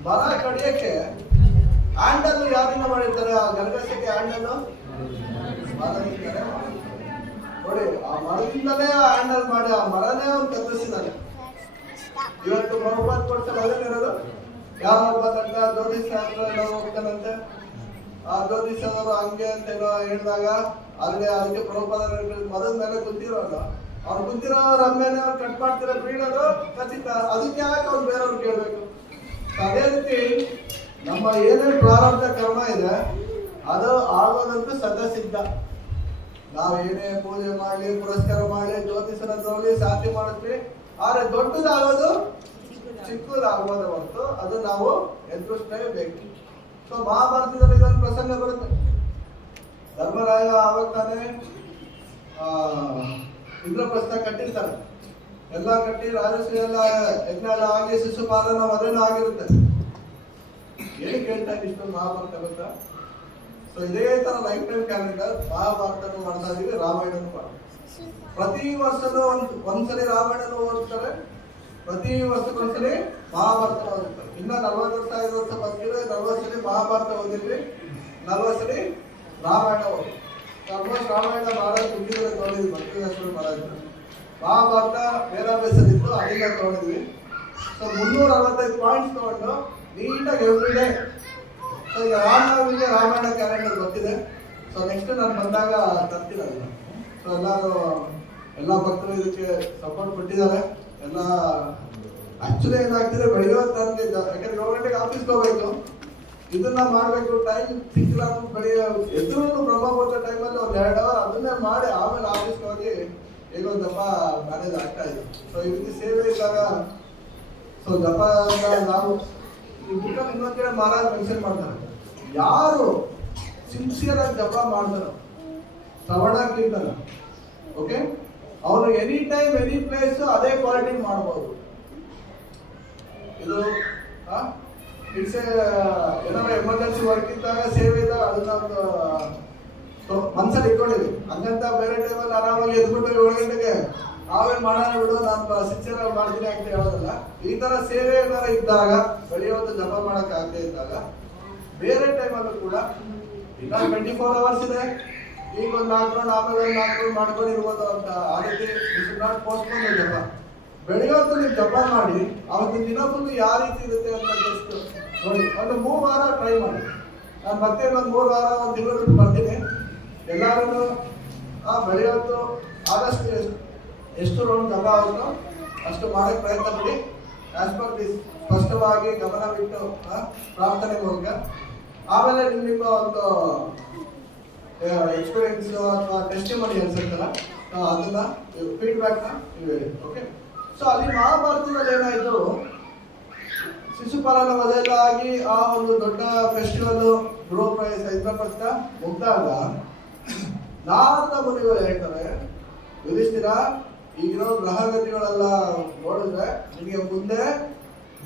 ಮರ ಕಡಿಯಕ್ಕೆ ಹ್ಯಾಂಡಲ್ ಯಾರಿಂದ ಮಾಡಿರ್ತಾರೆ? ಆ ಗರ್ಭಸಕ್ಕೆ ಹ್ಯಾಂಡಲ್ ಮರದಿಂದಲೇ ನೋಡಿ, ಆ ಮರದಿಂದಲೇ ಹ್ಯಾಂಡಲ್ ಮಾಡಿ ಆ ಮರನೇ ಅವ್ನು ಕತ್ತರಿಸಿದ್ದಾನೆ. ಇವತ್ತು ಪ್ರಭುಪಾದ್ ಕೊಡ್ತಾರೆ ಅದೇನಿರೋದು, ಯಾರೊಬ್ಬ ದಡ್ಡ ಜ್ಯೋತಿಷ ಹೋಗ್ತಾನಂತೆ. ಆ ಜ್ಯೋತಿಷದವರು ಹಂಗೆ ಅಂತ ಏನೋ ಹೇಳಿದಾಗ ಅದಕ್ಕೆ ಪ್ರಭುಪಾದ ಮರದ ಮೇಲೆ ಕುಂತಿರೋಲ್ಲ, ಅವ್ರು ಕುಂತಿರೋ ರಮ್ಯನೇ ಅವ್ರು ಕಟ್ ಮಾಡ್ತಿರೋ ಬೀಳೋದು ಖಚಿತ. ಅದಕ್ಕೆ ಯಾಕೆ ಅವ್ರು ಬೇರೆಯವ್ರು ಕೇಳ್ಬೇಕು? ಅದೇ ರೀತಿ ನಮ್ಮ ಏನೇನು ಪ್ರಾರಬ್ಧ ಕರ್ಮ ಇದೆ ಅದು ಆಗೋದಂತೂ ಸದಸಿದ್ಧ. ನಾವು ಏನೇ ಪೂಜೆ ಮಾಡಲಿ, ಪುರಸ್ಕಾರ ಮಾಡಲಿ, ಜ್ಯೋತಿಷನ ತಗೊಳ್ಳಿ, ಶಾಂತಿ ಮಾಡಿದ್ವಿ, ಆದ್ರೆ ದೊಡ್ಡದಾಗೋದು ಚಿಕ್ಕದಾಗೋದು ಹೊರತು ಅದು ನಾವು ಎದುರಿಸಲೇಬೇಕು. ಸೊ ಮಹಾಭಾರತದಲ್ಲಿ ಇದೊಂದು ಪ್ರಸಂಗ ಬರುತ್ತೆ. ಧರ್ಮರಾಯ ಆವಾಗ ತಾನೇ ಇಂದ್ರಪ್ರಸ್ಥ ಕಟ್ಟಿರ್ತಾರೆ. ಎಲ್ಲ ಕಟ್ಟಿ ರಾಜಶ್ರೀ ಎಲ್ಲ ಯಜ್ಞ ಎಲ್ಲ ಆಗಿ ಶಿಶುಪಾಲನ ಮದುವೆನೂ ಆಗಿರುತ್ತೆ. ಏನಕ್ಕೆ ಹೇಳ್ತಾ ಇಷ್ಟೊಂದು ಮಹಾಭಾರತ ಗೊತ್ತಾ? ಸೊ ಇದೇ ತರ ಲೈಫ್ ಟೈಮ್ ಕ್ಯಾಲೆಂಡರ್ ಮಹಾಭಾರತನೂ ಮಾಡ್ತಾ ಇದೀವಿ, ರಾಮಾಯಣನೂ ಮಾಡ್ತೀವಿ. ಪ್ರತಿ ವರ್ಷನೂ ಒಂದ್ಸಲಿ ರಾಮಾಯಣನೂ ಓದ್ತಾರೆ, ಪ್ರತಿ ವರ್ಷಕ್ಕೊಂದ್ಸಲಿ ಮಹಾಭಾರತ ಓದಿರ್ತಾರೆ. ಇನ್ನ 40 ವರ್ಷ 5 ವರ್ಷ ಬದುಕಿದ್ರೆ 40 ಸಲಿ ಮಹಾಭಾರತ ಓದಿದ್ವಿ, 40 ಸಲಿ ರಾಮಾಯಣ ಓದಿ. ಆಲ್ಮೋಸ್ಟ್ ರಾಮಾಯಣ ಮಾಡೋದು ಮುಗಿದ್ರೆ ತಗೊಂಡಿದ್ವಿ, ಮಕ್ಕಳಿಗೆ ಮಾಡೋದಿಲ್ಲ. ಮಹಾಭಾರತ ವೇದಾಭ್ಯಾಸದಿತ್ತು, ಅಲ್ಲಿಂದ ತಗೊಂಡಿದ್ವಿ. ಸೊ 365 ಪಾಯಿಂಟ್ಸ್ ತಗೊಂಡು ನೀಟಾಗಿ ಎವ್ರಿ ಡೇ. ಸೊ ಈಗ ರಾಮನವಮಿಗೆ ರಾಮಾಯಣ ಕ್ಯಾಲೆಂಡರ್ ಗೊತ್ತಿದೆ. ಸೊ ನೆಕ್ಸ್ಟ್ ನಾನು ಬಂದಾಗ ತರ್ತೀನಿ ಅದನ್ನ. ಸೊ ಎಲ್ಲ ಭಕ್ತರು ಇದಕ್ಕೆ ಸಪೋರ್ಟ್ ಕೊಟ್ಟಿದ್ದಾರೆ. ಎಲ್ಲ ಆಕ್ಚುಲಿ ಏನಾಗ್ತಿದೆ, ಬೆಳಿಗ್ಗೆ ತನಗೆ ಯಾಕಂದ್ರೆ 7 ಗಂಟೆಗೆ ಆಫೀಸ್ಗೆ ಹೋಗ್ಬೇಕು, ಇದನ್ನ ಮಾಡ್ಬೇಕು. ಟೈಮ್ ಸಿಕ್ಕಿಲ್ಲ, ಬೆಳಿಗ್ಗೆ ಎದುರು ಬ್ರಹ್ಮಪುತ್ರ ಟೈಮಲ್ಲಿ ಒಂದು 2 ಅವರ್ ಅದನ್ನೇ ಮಾಡಿ ಆಮೇಲೆ ಆಫೀಸ್ಗೆ ಹೋಗಿ ಈಗ ಒಂದು ಜಪ ಮ್ಯಾನೇಜ್ ಆಗ್ತಾ ಇದೆ. ಸೊ ಈ ರೀತಿ ಸೇವೆ ಇದ್ದಾಗ ಸೊ ಜಪ ನಾವು ಈ ಬುಕ್ಕಲ್ಲಿ ಇನ್ನೊಂದ್ ಕಡೆ ಮಹಾರಾಜ್ ಮೆನ್ಷನ್ ಮಾಡ್ತಾರೆ, ಯಾರು ಸಿನ್ಸಿಯರ್ ಆಗಿ ಜಪ ಮಾಡ್ತಾರೋ ಶ್ರವಣ ಕೀರ್ತನ, ಓಕೆ, ಅವನು ಎನಿ ಟೈಮ್ ಎನಿ ಪ್ಲೇಸ್ ಅದೇ ಕ್ವಾಲಿಟಿ ಮಾಡ್ಬೋದು. ಇದು ಇಟ್ಸ್ ಏನಾರ ಎಮರ್ಜೆನ್ಸಿ ವರ್ಕ್ ಇದ್ದಾಗ ಸೇವೆ ಇದ್ದಾಗ ಅದನ್ನ ಒಂದು ಮನ್ಸಲ್ಲಿ ಇಟ್ಕೊಂಡಿದ್ವಿ. ಹಂಗಂತ ಬೇರೆ ಟೈಮಲ್ಲಿ ಆರಾಮಾಗಿ ಎದ್ಬಿಟ್ಟು 7 ಗಂಟೆಗೆ ಆಮೇಲೆ ಮಾಡೋಣ ಬಿಡು, ನಾನು ಸಿನ್ಸಿಯರ್ ಆಗಿ ಮಾಡ್ತೀನಿ ಅಂತ ಹೇಳೋದಲ್ಲ. ಈ ತರ ಸೇವೆ ಏನಾರ ಇದ್ದಾಗ, ಬೆಳೆಯೋದು ಜಪ ಮಾಡಕ್ ಆಗದೆ ಇದ್ದಾಗ, ಬೇರೆ ಟೈಮಲ್ಲೂ ಕೂಡ ಇಲ್ಲ 24 ಅವರ್ಸ್ ಇದೆ, ಈಗ ಒಂದು 4 ರೌಂಡ್ ಆಮೇಲೆ ಒಂದು 4 ರೌಂಡ್ ಮಾಡ್ಕೊಂಡು ಇರ್ಬೋದು ಅಂತ. ಆ ರೀತಿ ನಾಟ್ ಪೋಸ್ಟ್ಪೋನ್ ಜಪ. ಬೆಳಿಗ್ಗೆ ಹೊತ್ತು ನೀವು ಜಪ ಮಾಡಿ ಅವತ್ತಿನ ದಿನ ಫುಲ್ ಯಾವ ರೀತಿ ಇರುತ್ತೆ ಅಂತ ಜಸ್ಟ್ ನೋಡಿ. ಒಂದು 3 ವಾರ ಟ್ರೈ ಮಾಡಿ. ನಾನು ಮತ್ತೆ ಒಂದು 3 ವಾರ, ಒಂದು ತಿಂಗಳು ಬಿಟ್ಟು ಬರ್ತೀನಿ. ಎಲ್ಲರೂ ಬೆಳಿಗ್ಗೆ ಹೊತ್ತು ಆದಷ್ಟು ಎಷ್ಟು ರೌಂಡ್ ಜಪ ಆಗುತ್ತೋ ಅಷ್ಟು ಮಾಡಕ್ಕೆ ಪ್ರಯತ್ನ ಪಡಿ. ಆಸ್ ಪರ್ ದಿಸ್ ಸ್ಪಷ್ಟವಾಗಿ ಗಮನವಿಟ್ಟು ಪ್ರಾರ್ಥನೆ ಮೂಲಕ. ಆಮೇಲೆ ನಿಮ್ಮ ಒಂದು ಎಕ್ಸ್ಪೀರಿಯನ್ಸ್ ಅಥವಾ ಟೆಸ್ಟಿಮನಿ ಅನ್ಸುತ್ತಲ್ಲ, ಅದನ್ನ ಫೀಡ್ಬ್ಯಾಕ್ನ ನೀವು ಹೇಳಿ. ಓಕೆ. ಸೊ ಅಲ್ಲಿ ಮಹಾಭಾರತದಲ್ಲಿ ಏನಾಯ್ತು, ಶಿಶುಪಾಲನ ವಧೆಲ್ಲ ಆಗಿ ಆ ಒಂದು ದೊಡ್ಡ ಫೆಸ್ಟಿವಲ್ ಗೃಹ ಪ್ರವೇಶ ಇಂದ್ರಪ್ರಸ್ಥ ಮುಗ್ದಾಗ ನಾರದ ಮುನಿಗಳು ಹೇಳ್ತಾರೆ, ಯುಧಿಷ್ಠಿರ ಈಗಿರೋ ಗ್ರಹಗತಿಗಳೆಲ್ಲ ನೋಡಿದ್ರೆ ನಿಮಗೆ ಮುಂದೆ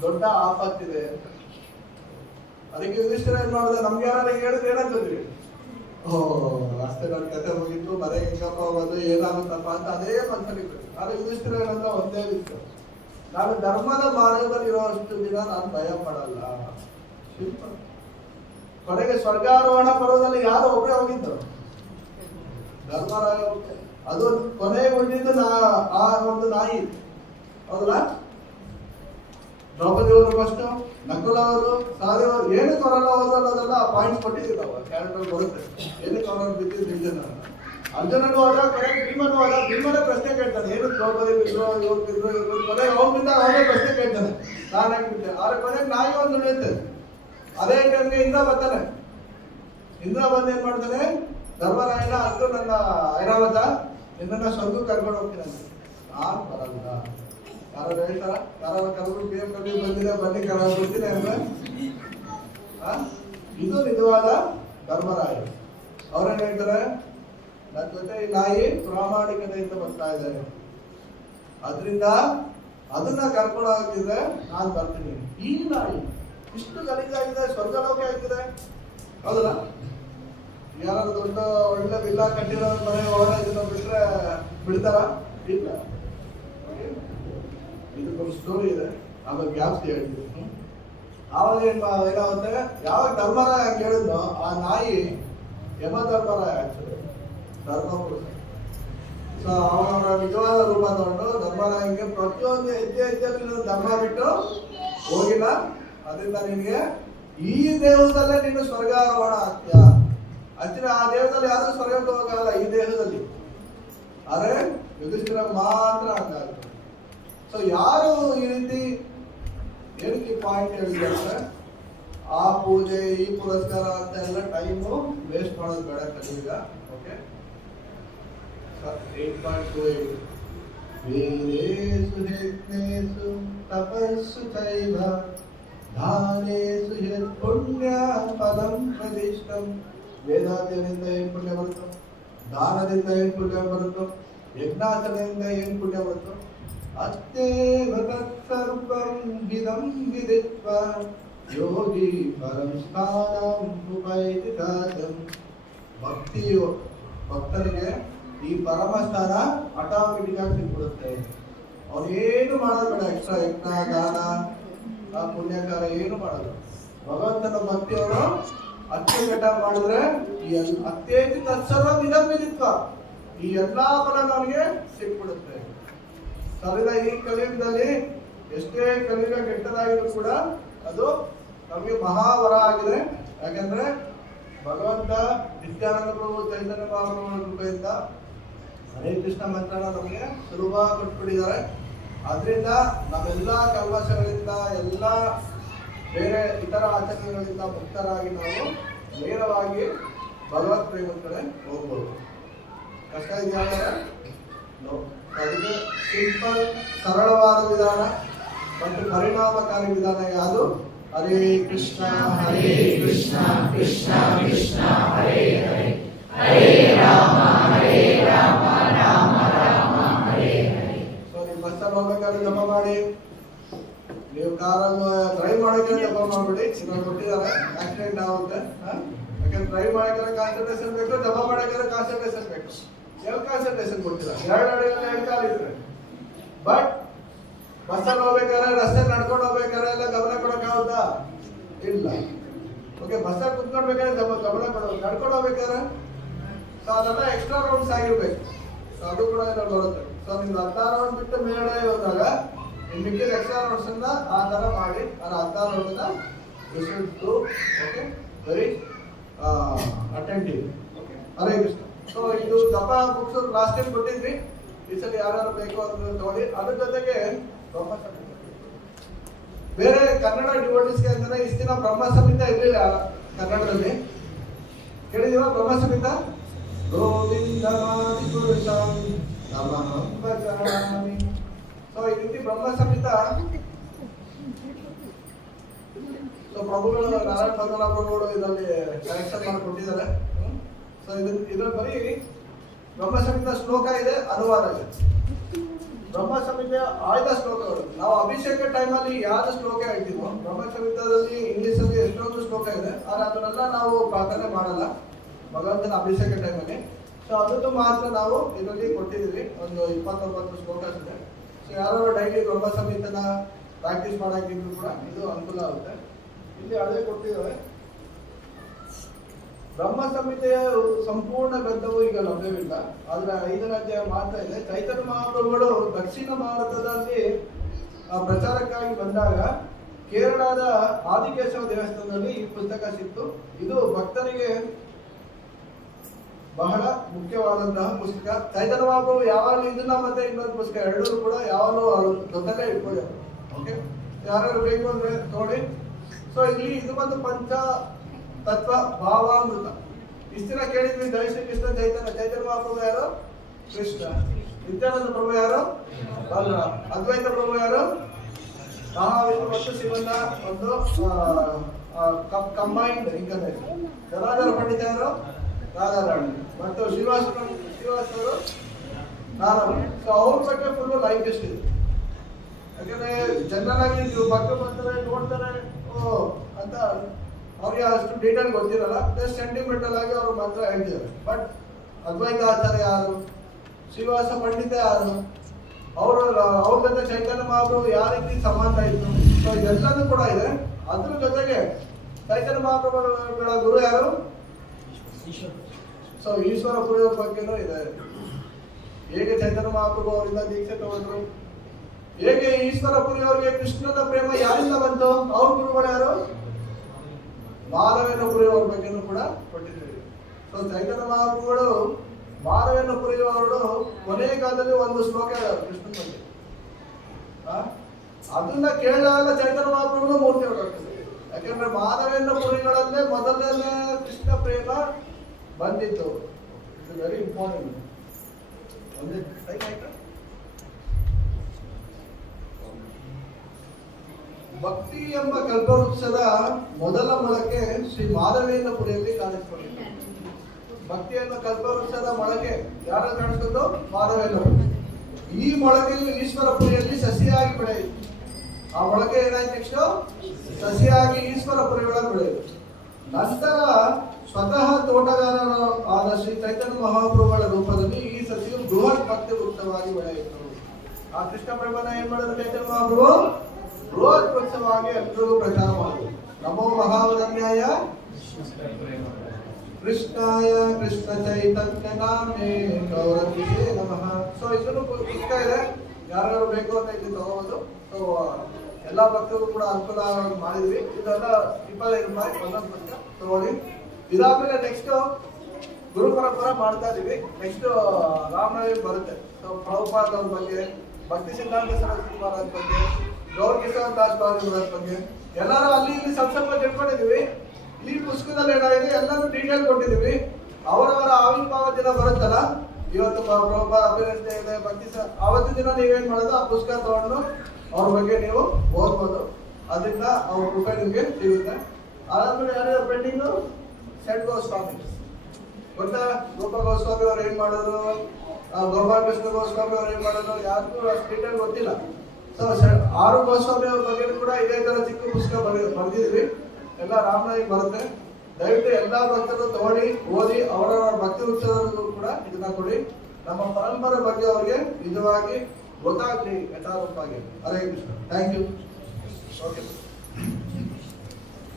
ದೊಡ್ಡ ಆಪತ್ತಿದೆ ಅಂತ. ಅದಕ್ಕೆ ಯುಧಿಷ್ಠಿರ ಏನ್ ಮಾಡಿದ್ರೆ ನಮ್ಗೆ ಯಾರು ಹೇಳಿದ್ರೆ ಏನಂತಂದ್ರಿ, ಅಷ್ಟೇ ನನ್ನ ಕತೆ ಹೋಗಿತ್ತು, ಮನೆ ಹೆಂಗಪ್ಪ ಹೋಗೋದು ಏನಾಗುತ್ತಪ್ಪ ಅಂತ ಅದೇ ಮನಸ್ಸಲ್ಲಿತ್ತು. ಆದ್ರೆ ಯುಧಿಷ್ಠಿರ ಏನಂತ ಒಂದೇ ಇತ್ತು, ನಾನು ಧರ್ಮದ ಮಾರ್ಗದಲ್ಲಿ ಇರೋಷ್ಟು ದಿನ ನಾನು ಭಯ ಪಡಲ್ಲ. ಕೊನೆಗೆ ಸ್ವರ್ಗಾರೋಹಣ ಪರ್ವದಲ್ಲಿ ಯಾರು ಒಬ್ಬರೇ ಹೋಗಿದ್ದರು, ಧರ್ಮರಾಯ. ಅದು ಕೊನೆಗೆ ಉಳಿದಿದ್ದು ಆ ಒಂದು ನಾಯಿ, ಹೌದಲ್ಲ? ದ್ರೌಪದಿ ಅವರು ಫಸ್ಟ್, ನಕುಲ ಅವರು, ಸಹದೇವ ಅವರು ಏನಕ್ಕೆ ಅವರೆಲ್ಲ ಹೋದ್ರಲ್ಲ ಆ ಪಾಯಿಂಟ್ಸ್ ಕೊಟ್ಟಿದ್ದೀವಿ ನಾವು, ಕ್ಯಾರೆಕ್ಟರ್ ಬರುತ್ತೆ. ಏನಕ್ಕೆ ಅವ್ರನ್ನ ಬಿದ್ದಿದ್ದು ರೀಸನ್. ಅರ್ಜುನನು ಹೋದ, ಕೊನೆಗೆ ಭೀಮನು ಹೋದ. ಭೀಮನೇ ಪ್ರಶ್ನೆ ಕೇಳ್ತಾನೆ, ಏನು ದ್ರೌಪದಿ ಬಿದ್ರು, ಇವ್ರು ಬಿದ್ರು, ಇವ್ರು. ಕೊನೆಗೆ ಅವ್ರಿಂದ ಅವನೇ ಪ್ರಶ್ನೆ ಕೇಳ್ತಾನೆ, ನಾನು ಯಾಕೆ ಬಿಟ್ಟೆ. ಆದ್ರೆ ಕೊನೆಗೆ ನಾಯಿ ಒಂದು ಉಳಿಯುತ್ತೆ. ಅದೇ ಟೈಮ್ಗೆ ಇಂದ್ರ ಬರ್ತಾನೆ. ಇಂದ್ರ ಬಂದು ಏನ್ ಮಾಡ್ತಾನೆ, ಧರ್ಮರಾಯನ ಅಂತೂ ನನ್ನ ಐರಾವತ ನಿನ್ನ ಸ್ವರ್ಗ ಕರ್ಕೊಂಡು ಹೋಗ್ತೀನಿ. ನಾನು ಬರಲ್ಲ. ಯಾರು ಹೇಳ್ತಾರ, ಯಾರು ಕರ್ಕೊಂಡು BMW ಬಂದಿದೆ, ಬನ್ನಿ ಕರ್ಕೊಂಡು ಬರ್ತೀನಿ ಅಂದ್ರೆ ಇದು ನಿಜವಾದ ಧರ್ಮರಾಯ. ಅವ್ರೇನ್ ಹೇಳ್ತಾರೆ, ನನ್ನ ಜೊತೆ ಈ ನಾಯಿ ಪ್ರಾಮಾಣಿಕತೆಯಿಂದ ಬರ್ತಾ ಇದ್ದಾರೆ, ಅದರಿಂದ ಅದನ್ನ ಕರ್ಕೊಂಡು ಹೋಗಿದ್ರೆ ನಾನು ಬರ್ತೀನಿ. ಈ ನಾಯಿ ಇಷ್ಟು ಗಲೀಜಾಗಿದೆ, ಸ್ವರ್ಗಲೋಕ ಆಗಿದೆ, ಹೌದಲ್ಲ? ಯಾರು ದೊಡ್ಡ ಒಳ್ಳೆ ಬಿಲ್ಲ ಕಟ್ಟಿರೋ ಮನೆ ಹೋದ ಇದನ್ನ ಬಿಟ್ರೆ ಬಿಡ್ತಾರ? ಇಲ್ಲ. ಇದಕ್ಕೊಂದು ಸ್ಟೋರಿ ಇದೆ, ಆಮೇಲೆ ಗ್ಯಾಪ್ಸ್ ಹೇಳ್ತೀನಿ. ಆವಾಗ ಏನಾಗುತ್ತೆ, ಯಾವಾಗ ಧರ್ಮರಾಯ ಕೇಳಿದ್ನೋ ಆ ನಾಯಿ ಯಮ ಧರ್ಮರಾಯ ಆಕ್ಚುಲಿ ಧರ್ಮಪುರುಷ. ಸೊ ಅವನ ನಿಜವಾದ ರೂಪ ತಗೊಂಡು ಧರ್ಮರಾಯಂಗೆ ಪ್ರತಿಯೊಂದು ಹೆಜ್ಜೆಯಲ್ಲಿ ಧರ್ಮ ಬಿಟ್ಟು ಹೋಗಿಲ್ಲ. ಅದರಿಂದ ನಿನ್ಗೆ ಈ ದೇಹದಲ್ಲೇ ನೀನು ಸ್ವರ್ಗಾರೋಹಣ ಆಗ್ತೀಯ. ಆಕ್ಚುಲಿ ಆ ದೇಹದಲ್ಲಿ ಯಾರು ಸ್ವರ್ಗಕ್ಕೆ ಹೋಗಲ್ಲ, ಈ ದೇಹದಲ್ಲಿ. ಆದ್ರೆ ಯುಧಿಷ್ಠಿರ ಮಾತ್ರ ಹಂಗಾಗುತ್ತೆ. ಸೊ ಯಾರು ಈ ರೀತಿ ಏನಕ್ಕೆ ಪಾಯಿಂಟ್ ಹೇಳಿದ್ದಾರೆ, ಆ ಪೂಜೆ ಈ ಪುರಸ್ಕಾರ ಅಂತ ಎಲ್ಲ ಟೈಮು ವೇಸ್ಟ್ ಮಾಡೋದು ಬೇಡ ಕಲಿಯುಗ. ಓಕೆ, 8.28 ವೇದೇಷು ಯಜ್ಞೇಷು ತಪಸ್ಸು ಚೈವ ದಾನೇಷು ಯತ್ ಪುಣ್ಯ ಫಲಂ ಪ್ರದಿಷ್ಟಂ. ವೇದಾಧ್ಯಯನದಿಂದ ಏನ್ ಪುಣ್ಯ ಬರುತ್ತೋ, ದಾನದಿಂದ ಏನ್ ಪುಣ್ಯ ಬರುತ್ತೋ, ಯಜ್ಞಾಚರಣೆಯಿಂದ ಏನ್ ಪುಣ್ಯ ಬರುತ್ತೋ, ಅತ್ತೇವ ತತ್ಸರ್ವಂ ಇದಂ ವಿದಿತ್ವಾ ಯೋಗಿ ಪರಂ ಸ್ಥಾನಂ ಉಪೈತಿ ದಾಸಂ. ಭಕ್ತನಿಗೆ ಈ ಪರಮ ಸ್ಥಾನ ಆಟೋಮೆಟಿಕ್ ಆಗಿ ಸಿಕ್ಬಿಡುತ್ತೆ. ಅವನೇನು ಮಾಡೋದು ಬೇಡ, ಎಕ್ಸ್ಟ್ರಾ ಯಜ್ಞ ದಾನ ಪುಣ್ಯಕಾರ ಏನು ಮಾಡೋದು. ಭಗವಂತನ ಭಕ್ತಿಯವರು ಅಚ್ಚುಕಟ್ಟ ಮಾಡಿದ್ರೆ ಈ ಅತ್ಯೇತಿ ತತ್ಸರ್ವಂ ಇದಂ ವಿದಿತ್ವಾ, ಈ ಎಲ್ಲಾ ಫಲ ನಮಗೆ ಸಿಕ್ಬಿಡುತ್ತೆ. ಸರಿದ ಈ ಕಲಿಯುಗದಲ್ಲಿ ಎಷ್ಟೇ ಕಲಿಯುಗ ಕೆಟ್ಟದಾಗಿದ್ರು ಕೂಡ ಅದು ನಮಗೆ ಮಹಾವರ ಆಗಿದೆ. ಯಾಕಂದ್ರೆ ಭಗವಂತ ನಿತ್ಯಾನಂದ ಪ್ರಭು ಚೈತನ್ಯ ಮಹಾಪ್ರಭುಗಳ ಕೃಪೆಯಿಂದ ಹರೇ ಕೃಷ್ಣ ಮಂತ್ರನ ನಮಗೆ ಸುಲಭ ಕೊಟ್ಬಿಟ್ಟಿದ್ದಾರೆ. ಆದ್ರಿಂದ ನಾವೆಲ್ಲ ಕಲ್ಮಶಗಳಿಂದ ಎಲ್ಲ ಬೇರೆ ಇತರ ಆಚರಣೆಗಳಿಂದ ಮುಕ್ತರಾಗಿ ನಾವು ನೇರವಾಗಿ ಭಗವತ್ ಪ್ರೇಮದ ಕಡೆ ಹೋಗ್ಬೋದು. ಕಷ್ಟ ಇದೆಯಾ? ಅದಕ್ಕೆ ಸಿಂಪಲ್ ಸರಳವಾದ ವಿಧಾನ ಮತ್ತು ಪರಿಣಾಮಕಾರಿ ವಿಧಾನ ಯಾವುದು? ಹರೇ ಕೃಷ್ಣ ಕೃಷ್ಣ ಕೃಷ್ಣ ಹರೇ ಹರೇ, ಹರೇ ರಾಮ ರಾಮ ರಾಮ ಹರೇ ಹರೇ. ಸೊ ನೀವು ಬಸ್ಸಲ್ಲಿ ಹೋಗ್ಬೇಕಾದ್ರೆ ಜಪ ಮಾಡಿ, ನೀವು ಕಾರನ್ನು ಡ್ರೈವ್ ಮಾಡೋಕೆ ಜಪ ಮಾಡ್ಬಿಡಿ. ಇವಾಗ ಕೊಟ್ಟಿದ್ದಾರೆ, ಆಕ್ಸಿಡೆಂಟ್ ಆಗುತ್ತೆ. ಯಾಕಂದ್ರೆ ಡ್ರೈವ್ ಮಾಡೋಕೆ ಕಾನ್ಸಂಟ್ರೇಷನ್ ಬೇಕು, ಜಪ ಮಾಡೋಕೆ ಕಾನ್ಸಂಟ್ರೇಷನ್ ಬೇಕು. ಯಾವ ಕಾನ್ಸಂಟ್ರೇಷನ್ ಕೊಡ್ತೀರಾ? ಎರಡು ಕಾಲು ಇದ್ರೆ. ಬಟ್ ಬಸ್ಸಲ್ಲಿ ಹೋಗ್ಬೇಕಾದ್ರೆ, ರಸ್ತೆ ನಡ್ಕೊಂಡು ಹೋಗ್ಬೇಕಾದ್ರೆ ಎಲ್ಲ ಗಮನ ಕೊಡೋಕ್ಕಾಗುತ್ತಾ? ಇಲ್ಲ. ಓಕೆ, ಬಸ್ಸಲ್ಲಿ ಕುತ್ಕೊಳ್ಬೇಕಾದ್ರೆ ಗಮನ ಕೊಡೋದು, ನಡ್ಕೊಂಡು ಹೋಗ್ಬೇಕಾದ್ರೆ ಸೊ ಅದೆಲ್ಲ ಎಕ್ಸ್ಟ್ರಾ ರೌಂಡ್ಸ್ ಆಗಿರ್ಬೇಕು. ಸೊ ಅದು ಕೂಡ ಇದ್ರಲ್ಲಿ ಬರುತ್ತೆ. ಸೊ ನಿಮ್ದು 16 ರೌಂಡ್ ಬಿಟ್ಟು ಮೇಲೆ ಹೋದಾಗ ನಿಮ್ ಮಿಕ್ಕಿದ ಎಕ್ಸ್ಟ್ರಾ ರೌಂಡ್ಸ್ ಅನ್ನ ಆ ತರ ಮಾಡಿ, ಆ 16 round okay very attentive. Okay, Hare Krishna. So ಇದು ಜಪ ಬುಕ್ಸ್ ಲಾಸ್ಟ್ ಟೈಮ್ ಕೊಟ್ಟಿದ್ವಿ. ಈ ಸಲ ಯಾರು ಬೇಕು ಅದನ್ನ ತಗೊಳ್ಳಿ. ಅದ್ರ ಜೊತೆಗೆ ಬೇರೆ ಕನ್ನಡ ಡಿವೋಟಿಸ್ಗೆ ಅಂತಾನೆ ಇಷ್ಟು ದಿನ ಬ್ರಹ್ಮ ಸಂಹಿತ ಇರಲಿಲ್ಲ ಕನ್ನಡದಲ್ಲಿ. ಕೇಳಿದೀವ ಬ್ರಹ್ಮ ಸಂಹಿತ? ಗೋವಿಂದನಾದಿ ಪುರುಷಂ ನಮಃ ಭಜಾಮಿ. ಸೊ ಈ ರೀತಿ ಬ್ರಹ್ಮ ಸಂಹಿತ ಸೊ ಪ್ರಭುಗಳು ನಾರಾಯಣ ಭಗವಾನ್ ಪ್ರಭುಗಳು ಇದರಲ್ಲಿ ಕರೆಕ್ಷನ್ ಮಾಡಿ ಕೊಟ್ಟಿದ್ದಾರೆ. ಸೊ ಇದ್ರಲ್ಲಿ ಬರೀ ಬ್ರಹ್ಮ ಸಂಹಿತ ಶ್ಲೋಕ ಇದೆ, ಅನುವಾದ ಇದೆ. ಬ್ರಹ್ಮ ಸಂಹಿತೆಯ ಆಯ್ದ ಶ್ಲೋಕಗಳು. ನಾವು ಅಭಿಷೇಕ ಟೈಮಲ್ಲಿ ಯಾವ್ದು ಶ್ಲೋಕ ಹೇಳ್ತೀವೋ, ಬ್ರಹ್ಮ ಸಂಹಿತದಲ್ಲಿ ಇಂಗ್ಲಿಷ್ ಅಲ್ಲಿ ಎಷ್ಟೊಂದು ಶ್ಲೋಕ ಇದೆ, ಆದ್ರೆ ಅದನ್ನೆಲ್ಲ ನಾವು ಪ್ರಾರ್ಥನೆ ಮಾಡಲ್ಲ ಭಗವಂತನ ಅಭಿಷೇಕ ಟೈಮಲ್ಲಿ. ಸೊ ಅದನ್ನು ಮಾತ್ರ ನಾವು ಇದರಲ್ಲಿ ಕೊಟ್ಟಿದ್ದೀವಿ, ಒಂದು 29 ಶ್ಲೋಕ ಇದೆ. ಸೊ ಯಾರು ಡೈಲಿ ಬ್ರಹ್ಮ ಸಂಹಿತನ ಪ್ರಾಕ್ಟೀಸ್ ಮಾಡೋಕ್ಕಿದ್ರು ಕೂಡ ಇದು ಅನುಕೂಲ ಆಗುತ್ತೆ. ಇಲ್ಲಿ ಅದೇ ಕೊಟ್ಟಿದ್ದಾವೆ. ಬ್ರಹ್ಮ ಸಂಹಿತೆಯ ಸಂಪೂರ್ಣ ಗ್ರಂಥವು ಈಗ ಲಭ್ಯವಿಲ್ಲ, ಆದ್ರೆ 5ನೇ ಅಧ್ಯಾಯ ಮಾತ್ರ ಇದೆ. ಚೈತನ್ಯ ಮಹಾಪ್ರಭುಗಳು ದಕ್ಷಿಣ ಭಾರತದಲ್ಲಿ ಪ್ರಚಾರಕ್ಕಾಗಿ ಬಂದಾಗ ಕೇರಳದ ಆದಿಕೇಶವ ದೇವಸ್ಥಾನದಲ್ಲಿ ಈ ಪುಸ್ತಕ ಸಿಕ್ತು. ಇದು ಭಕ್ತರಿಗೆ ಬಹಳ ಮುಖ್ಯವಾದಂತಹ ಪುಸ್ತಕ. ಚೈತನ್ಯ ಮಹಾಪ್ರಭು ಯಾವಾಗಲೂ ಇದನ್ನ ಮತ್ತೆ ಇನ್ನೊಂದು ಪುಸ್ತಕ ಎರಡೂ ಕೂಡ ಯಾವಾಗಲೂ ಜೊತೆಲೇ ಇಟ್ಕೊಳ್ಳೋದು. ಓಕೆ, ಯಾರು ಬೇಕು ಅಂದ್ರೆ ನೋಡಿ. ಸೊ ಇಲ್ಲಿ ಇದು ಒಂದು ಪಂಚ ತತ್ವ ಭಾವಾಮೃತ. ಇಷ್ಟಿನ ಕೇಳಿದ್ವಿ, ಜೈ ಶ್ರೀ ಕೃಷ್ಣ ಚೈತನ್ಯ. ಚೈತನ್ಯ ಮಹಾಪ್ರಭು ಯಾರು? ಕೃಷ್ಣ. ನಿತ್ಯಾನಂದ ಪ್ರಭು ಯಾರು? ಬಲರಾಮ. ಅದ್ವೈತ ಪ್ರಭು ಯಾರು? ಮಹಾವಿಷ್ಣು ಮತ್ತು ಶಿವನ ಒಂದು ಕಂಬೈನ್ಡ್ ಇನ್ಕರ್ನೇಷನ್. ಜನಾರ್ದನ ಪಂಡಿತ ಯಾರು? ರಾಧಾರಾಣಿ. ಮತ್ತು ಶ್ರೀವಾಸ್ತವರು ನಾರಾಯಣ. ಸೊ ಅವ್ರ ಬಗ್ಗೆ ಫುಲ್ ಲೈಫ್ ಎಷ್ಟಿದೆ. ಯಾಕಂದ್ರೆ ಜನರಲ್ ಆಗಿ ನೀವು ಭಕ್ತರು ಬರ್ತಾರೆ, ನೋಡ್ತಾರೆ, ಓ ಅಂತ ಅವ್ರಿಗೆ ಅಷ್ಟು ಡೀಟೇಲ್ ಗೊತ್ತಿರಲ್ಲ. ಜಸ್ಟ್ ಸೆಂಟಿಮೆಂಟಲ್ ಆಗಿ ಅವರು ಮಾತ್ರ ಹೇಳ್ತಿದ್ದಾರೆ. ಬಟ್ ಅದ್ವೈತ ಆಚಾರ್ಯ ಯಾರು, ಶ್ರೀವಾಸ ಪಂಡಿತ ಯಾರು, ಅವ್ರ ಜೊತೆ ಚೈತನ್ಯ ಮಹಾಪ್ರಭು ಯಾವ ರೀತಿ ಸಂಬಂಧ ಇತ್ತು, ಸೊ ಇದೆಲ್ಲದೂ ಕೂಡ ಇದೆ. ಅದ್ರ ಜೊತೆಗೆ ಚೈತನ್ಯ ಮಹಾಪ್ರಭುಗಳ ಗುರು ಯಾರು? ಸೊ ಈಶ್ವರ ಪುರಿಯವ್ರ ಬಗ್ಗೆನೂ ಇದೆ. ಹೇಗೆ ಚೈತನ್ಯ ಮಹಾಪ್ರಭು ಅವರಿಂದ ದೀಕ್ಷೆ ತಗೊಂಡ್ರು, ಹೇಗೆ ಈಶ್ವರ ಪುರಿಯವರಿಗೆ ಕೃಷ್ಣನ ಪ್ರೇಮ ಯಾರಿಂದ ಬಂತು, ಅವ್ರ ಗುರುಗಳು ಯಾರು? ಮಾಧವೇಂದ್ರ ಪುರಿಯವ್ರ ಬಗ್ಗೆನೂ ಕೂಡ ಕೊಟ್ಟಿದ್ದೀವಿ. ಸೊ ಚೈತನ್ಯ ಮಹಾಪ್ರಭುಗಳು ಮಾಧವೇಂದ್ರ ಪುರಿಯವರು ಕೊನೆಯ ಕಾಲದಲ್ಲಿ ಒಂದು ಶ್ಲೋಕ ಕೃಷ್ಣನ ಬಗ್ಗೆ, ಅದನ್ನ ಕೇಳಾಗ ಚೈತನ್ಯ ಮಹಾಪ್ರಭುಗಳು ಮೂರ್ತಿ ಹೊರಟಾಗ್ತದೆ. ಯಾಕಂದ್ರೆ ಮಾಧವೇಂದ್ರ ಪುರಿಗಳಲ್ಲೇ ಮೊದಲನೇ ಕೃಷ್ಣ ಪ್ರೇಮ ಬಂದಿತ್ತು. ಇದು ವೆರಿ ಇಂಪಾರ್ಟೆಂಟ್. ಒಂದೇ ಟೈಮ್ ಆಯ್ತಾ? ಭಕ್ತಿ ಎಂಬ ಕಲ್ಪವೃಕ್ಷದ ಮೊದಲ ಮೊಳಕೆ ಶ್ರೀ ಮಾಧವೇಂದ್ರ ಪುರಿಯಲ್ಲಿ ಕಾಣಿಸಿಕೊಂಡಿದೆ. ಭಕ್ತಿ ಎಂಬ ಕಲ್ಪವೃಕ್ಷದ ಮೊಳಕೆ ಯಾರು ಕಾಣಿಸ್ಕೊಂಡು? ಮಾಧವೇಂದ್ರ ಪುರಿ. ಈ ಮೊಳಕೆಯು ಈಶ್ವರ ಪುರಿಯಲ್ಲಿ ಸಸಿಯಾಗಿ ಬೆಳೆಯಿತು. ಆ ಮೊಳಕೆ ಏನಾಯ್ತು? ನೆಕ್ಸ್ಟ್ ಸಸಿಯಾಗಿ ಈಶ್ವರ ಪುರಿಗಳಲ್ಲಿ ಬೆಳೆಯಿತು. ನಂತರ ಸ್ವತಃ ತೋಟಗಾರರ ಆದ ಶ್ರೀ ಚೈತನ್ಯ ಮಹಾಪ್ರಭುಗಳ ರೂಪದಲ್ಲಿ ಈ ಸಸಿಯು ಬೃಹತ್ ಭಕ್ತಿ ವೃಕ್ಷವಾಗಿ ಬೆಳೆಯಿತು. ಆ ಕೃಷ್ಣ ಪ್ರೇಮನ ಏನ್ ಮಾಡಿದ್ರು ಚೈತನ್ಯ ಮಹಾಪ್ರಭು? ಬೃಹತ್ ವೃಕ್ಷವಾಗಿ ಎಲ್ಲರಿಗೂ ಪ್ರಚಾರ ಮಾಡಿದ್ರು. ನಮೋ ಮಹಾವದನ್ಯಾಯ ಕೃಷ್ಣಾಯ ಕೃಷ್ಣ ಚೈತನ್ಯ ನಾಮೇ ಗೌರವಿಸೇ ನಮಃ. ಸೊ ಇದನ್ನು ಪುಸ್ತಕ ಇದೆ, ಯಾರು ಬೇಕು ಅಂತ ಇಲ್ಲಿ ತಗೋಬಹುದು. ಸೊ ಎಲ್ಲಾ ಭಕ್ತರು ಕೂಡ ಅನುಕೂಲ ಮಾಡಿದ್ವಿ. ಇದೆಲ್ಲ 25 ರೂಪಾಯಿ ಒಂದೊಂದು ಪುಸ್ತಕ ತಗೊಳ್ಳಿ. ಇದಾದ್ಮೇಲೆ ನೆಕ್ಸ್ಟ್ ಗುರು ಪರಂಪರೆ ಮಾಡ್ತಾ ಇದೀವಿ. ನೆಕ್ಸ್ಟ್ ರಾಮನವಮಿ ಬರುತ್ತೆ. ಸೊ ಪ್ರಭುಪಾದ ಅವ್ರ ಬಗ್ಗೆ, ಭಕ್ತಿ ಸಿದ್ಧಾಂತ ಸರಸ್ವತಿ ಮಹಾರಾಜ್ ಬಗ್ಗೆ, ಗೌರ್ ಕಿಶೋರ್ ದಾಸ್ ಮಹಾರಾಜ್ ಬಗ್ಗೆ ಎಲ್ಲರೂ ಅಲ್ಲಿ ಇಲ್ಲಿ ಸ್ವಲ್ಪ ತಿಳ್ಕೊಂಡಿದೀವಿ. ಈ ಪುಸ್ತಕದಲ್ಲಿ ಏನಾಗಿದೆ ಎಲ್ಲರೂ ಡೀಟೇಲ್ ಕೊಟ್ಟಿದ್ದೀವಿ. ಅವರವರ ಆವಿರ್ಭಾವ ದಿನ ಬರುತ್ತಲ್ಲ, ಇವತ್ತು ಪ್ರಭುಪಾದ ಅಭಿನಂದನೆ ಇದೆ, ಭಕ್ತಿ ಅವತ್ತಿನ ದಿನ ನೀವೇನ್ ಮಾಡೋದು, ಆ ಪುಸ್ತಕ ತಗೊಂಡು ಅವ್ರ ಬಗ್ಗೆ ನೀವು ಓದ್ಬೋದು. ಅದರಿಂದ ಅವ್ರ ಕೃಪೆ ನಿಮ್ಗೆ ಸಿಗುತ್ತೆ. ಅದಾದ್ಮೇಲೆ ಯಾರ್ಯಾರು ಪೆಂಡಿಂಗು? ಸೆಟ್ ಗೋಸ್ವಾಮಿ ಗೊತ್ತಾ? ಗೋಪಾಲ್ ಗೋಸ್ವಾಮಿ ಅವ್ರು ಏನ್ ಮಾಡೋದು, ಗೋಪಾಲ್ ಕೃಷ್ಣ ಗೋಸ್ವಾಮಿ ಅವ್ರು ಏನ್ ಮಾಡೋದು, ಯಾರಿಗೂ ಅಷ್ಟು ಡೀಟೇಲ್ ಗೊತ್ತಿಲ್ಲ. ಸೊ 6 ಗೋಸ್ವಾಮಿ ಅವ್ರ ಬಗ್ಗೆ ಕೂಡ ಇದೇ ತರ ಚಿಕ್ಕ ಪುಸ್ತಕ ಬರ್ದಿದ್ವಿ. ಎಲ್ಲ ರಾಮನಾಗಿ ಬರುತ್ತೆ. ದಯವಿಟ್ಟು ಎಲ್ಲಾ ಭಕ್ತರು ತಗೊಳ್ಳಿ, ಓದಿ, ಅವರವರ ಭಕ್ತಿ ಉತ್ಸವದಲ್ಲೂ ಕೂಡ ಇದನ್ನ ಕೊಡಿ. ನಮ್ಮ ಪರಂಪರೆ ಬಗ್ಗೆ ಅವ್ರಿಗೆ ನಿಜವಾಗಿ ಗೊತ್ತಾಗ್ಲಿ ಯಥಾರೂಪವಾಗಿ. Hare Krishna. Thank you. Okay.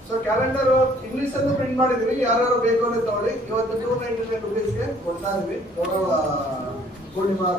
So calendar English ಅನ್ನು ಪ್ರಿಂಟ್ ಮಾಡಿದ್ವಿ. ಯಾರು ಬೇಕು ಅಂತ ತಗೊಳ್ಳಿ. ಇವತ್ತು 299 ರುಪೀಸ್ಗೆ ಕೊಡ್ತಾ ಇದ್ವಿ. ಪೂರ್ಣಿಮಾ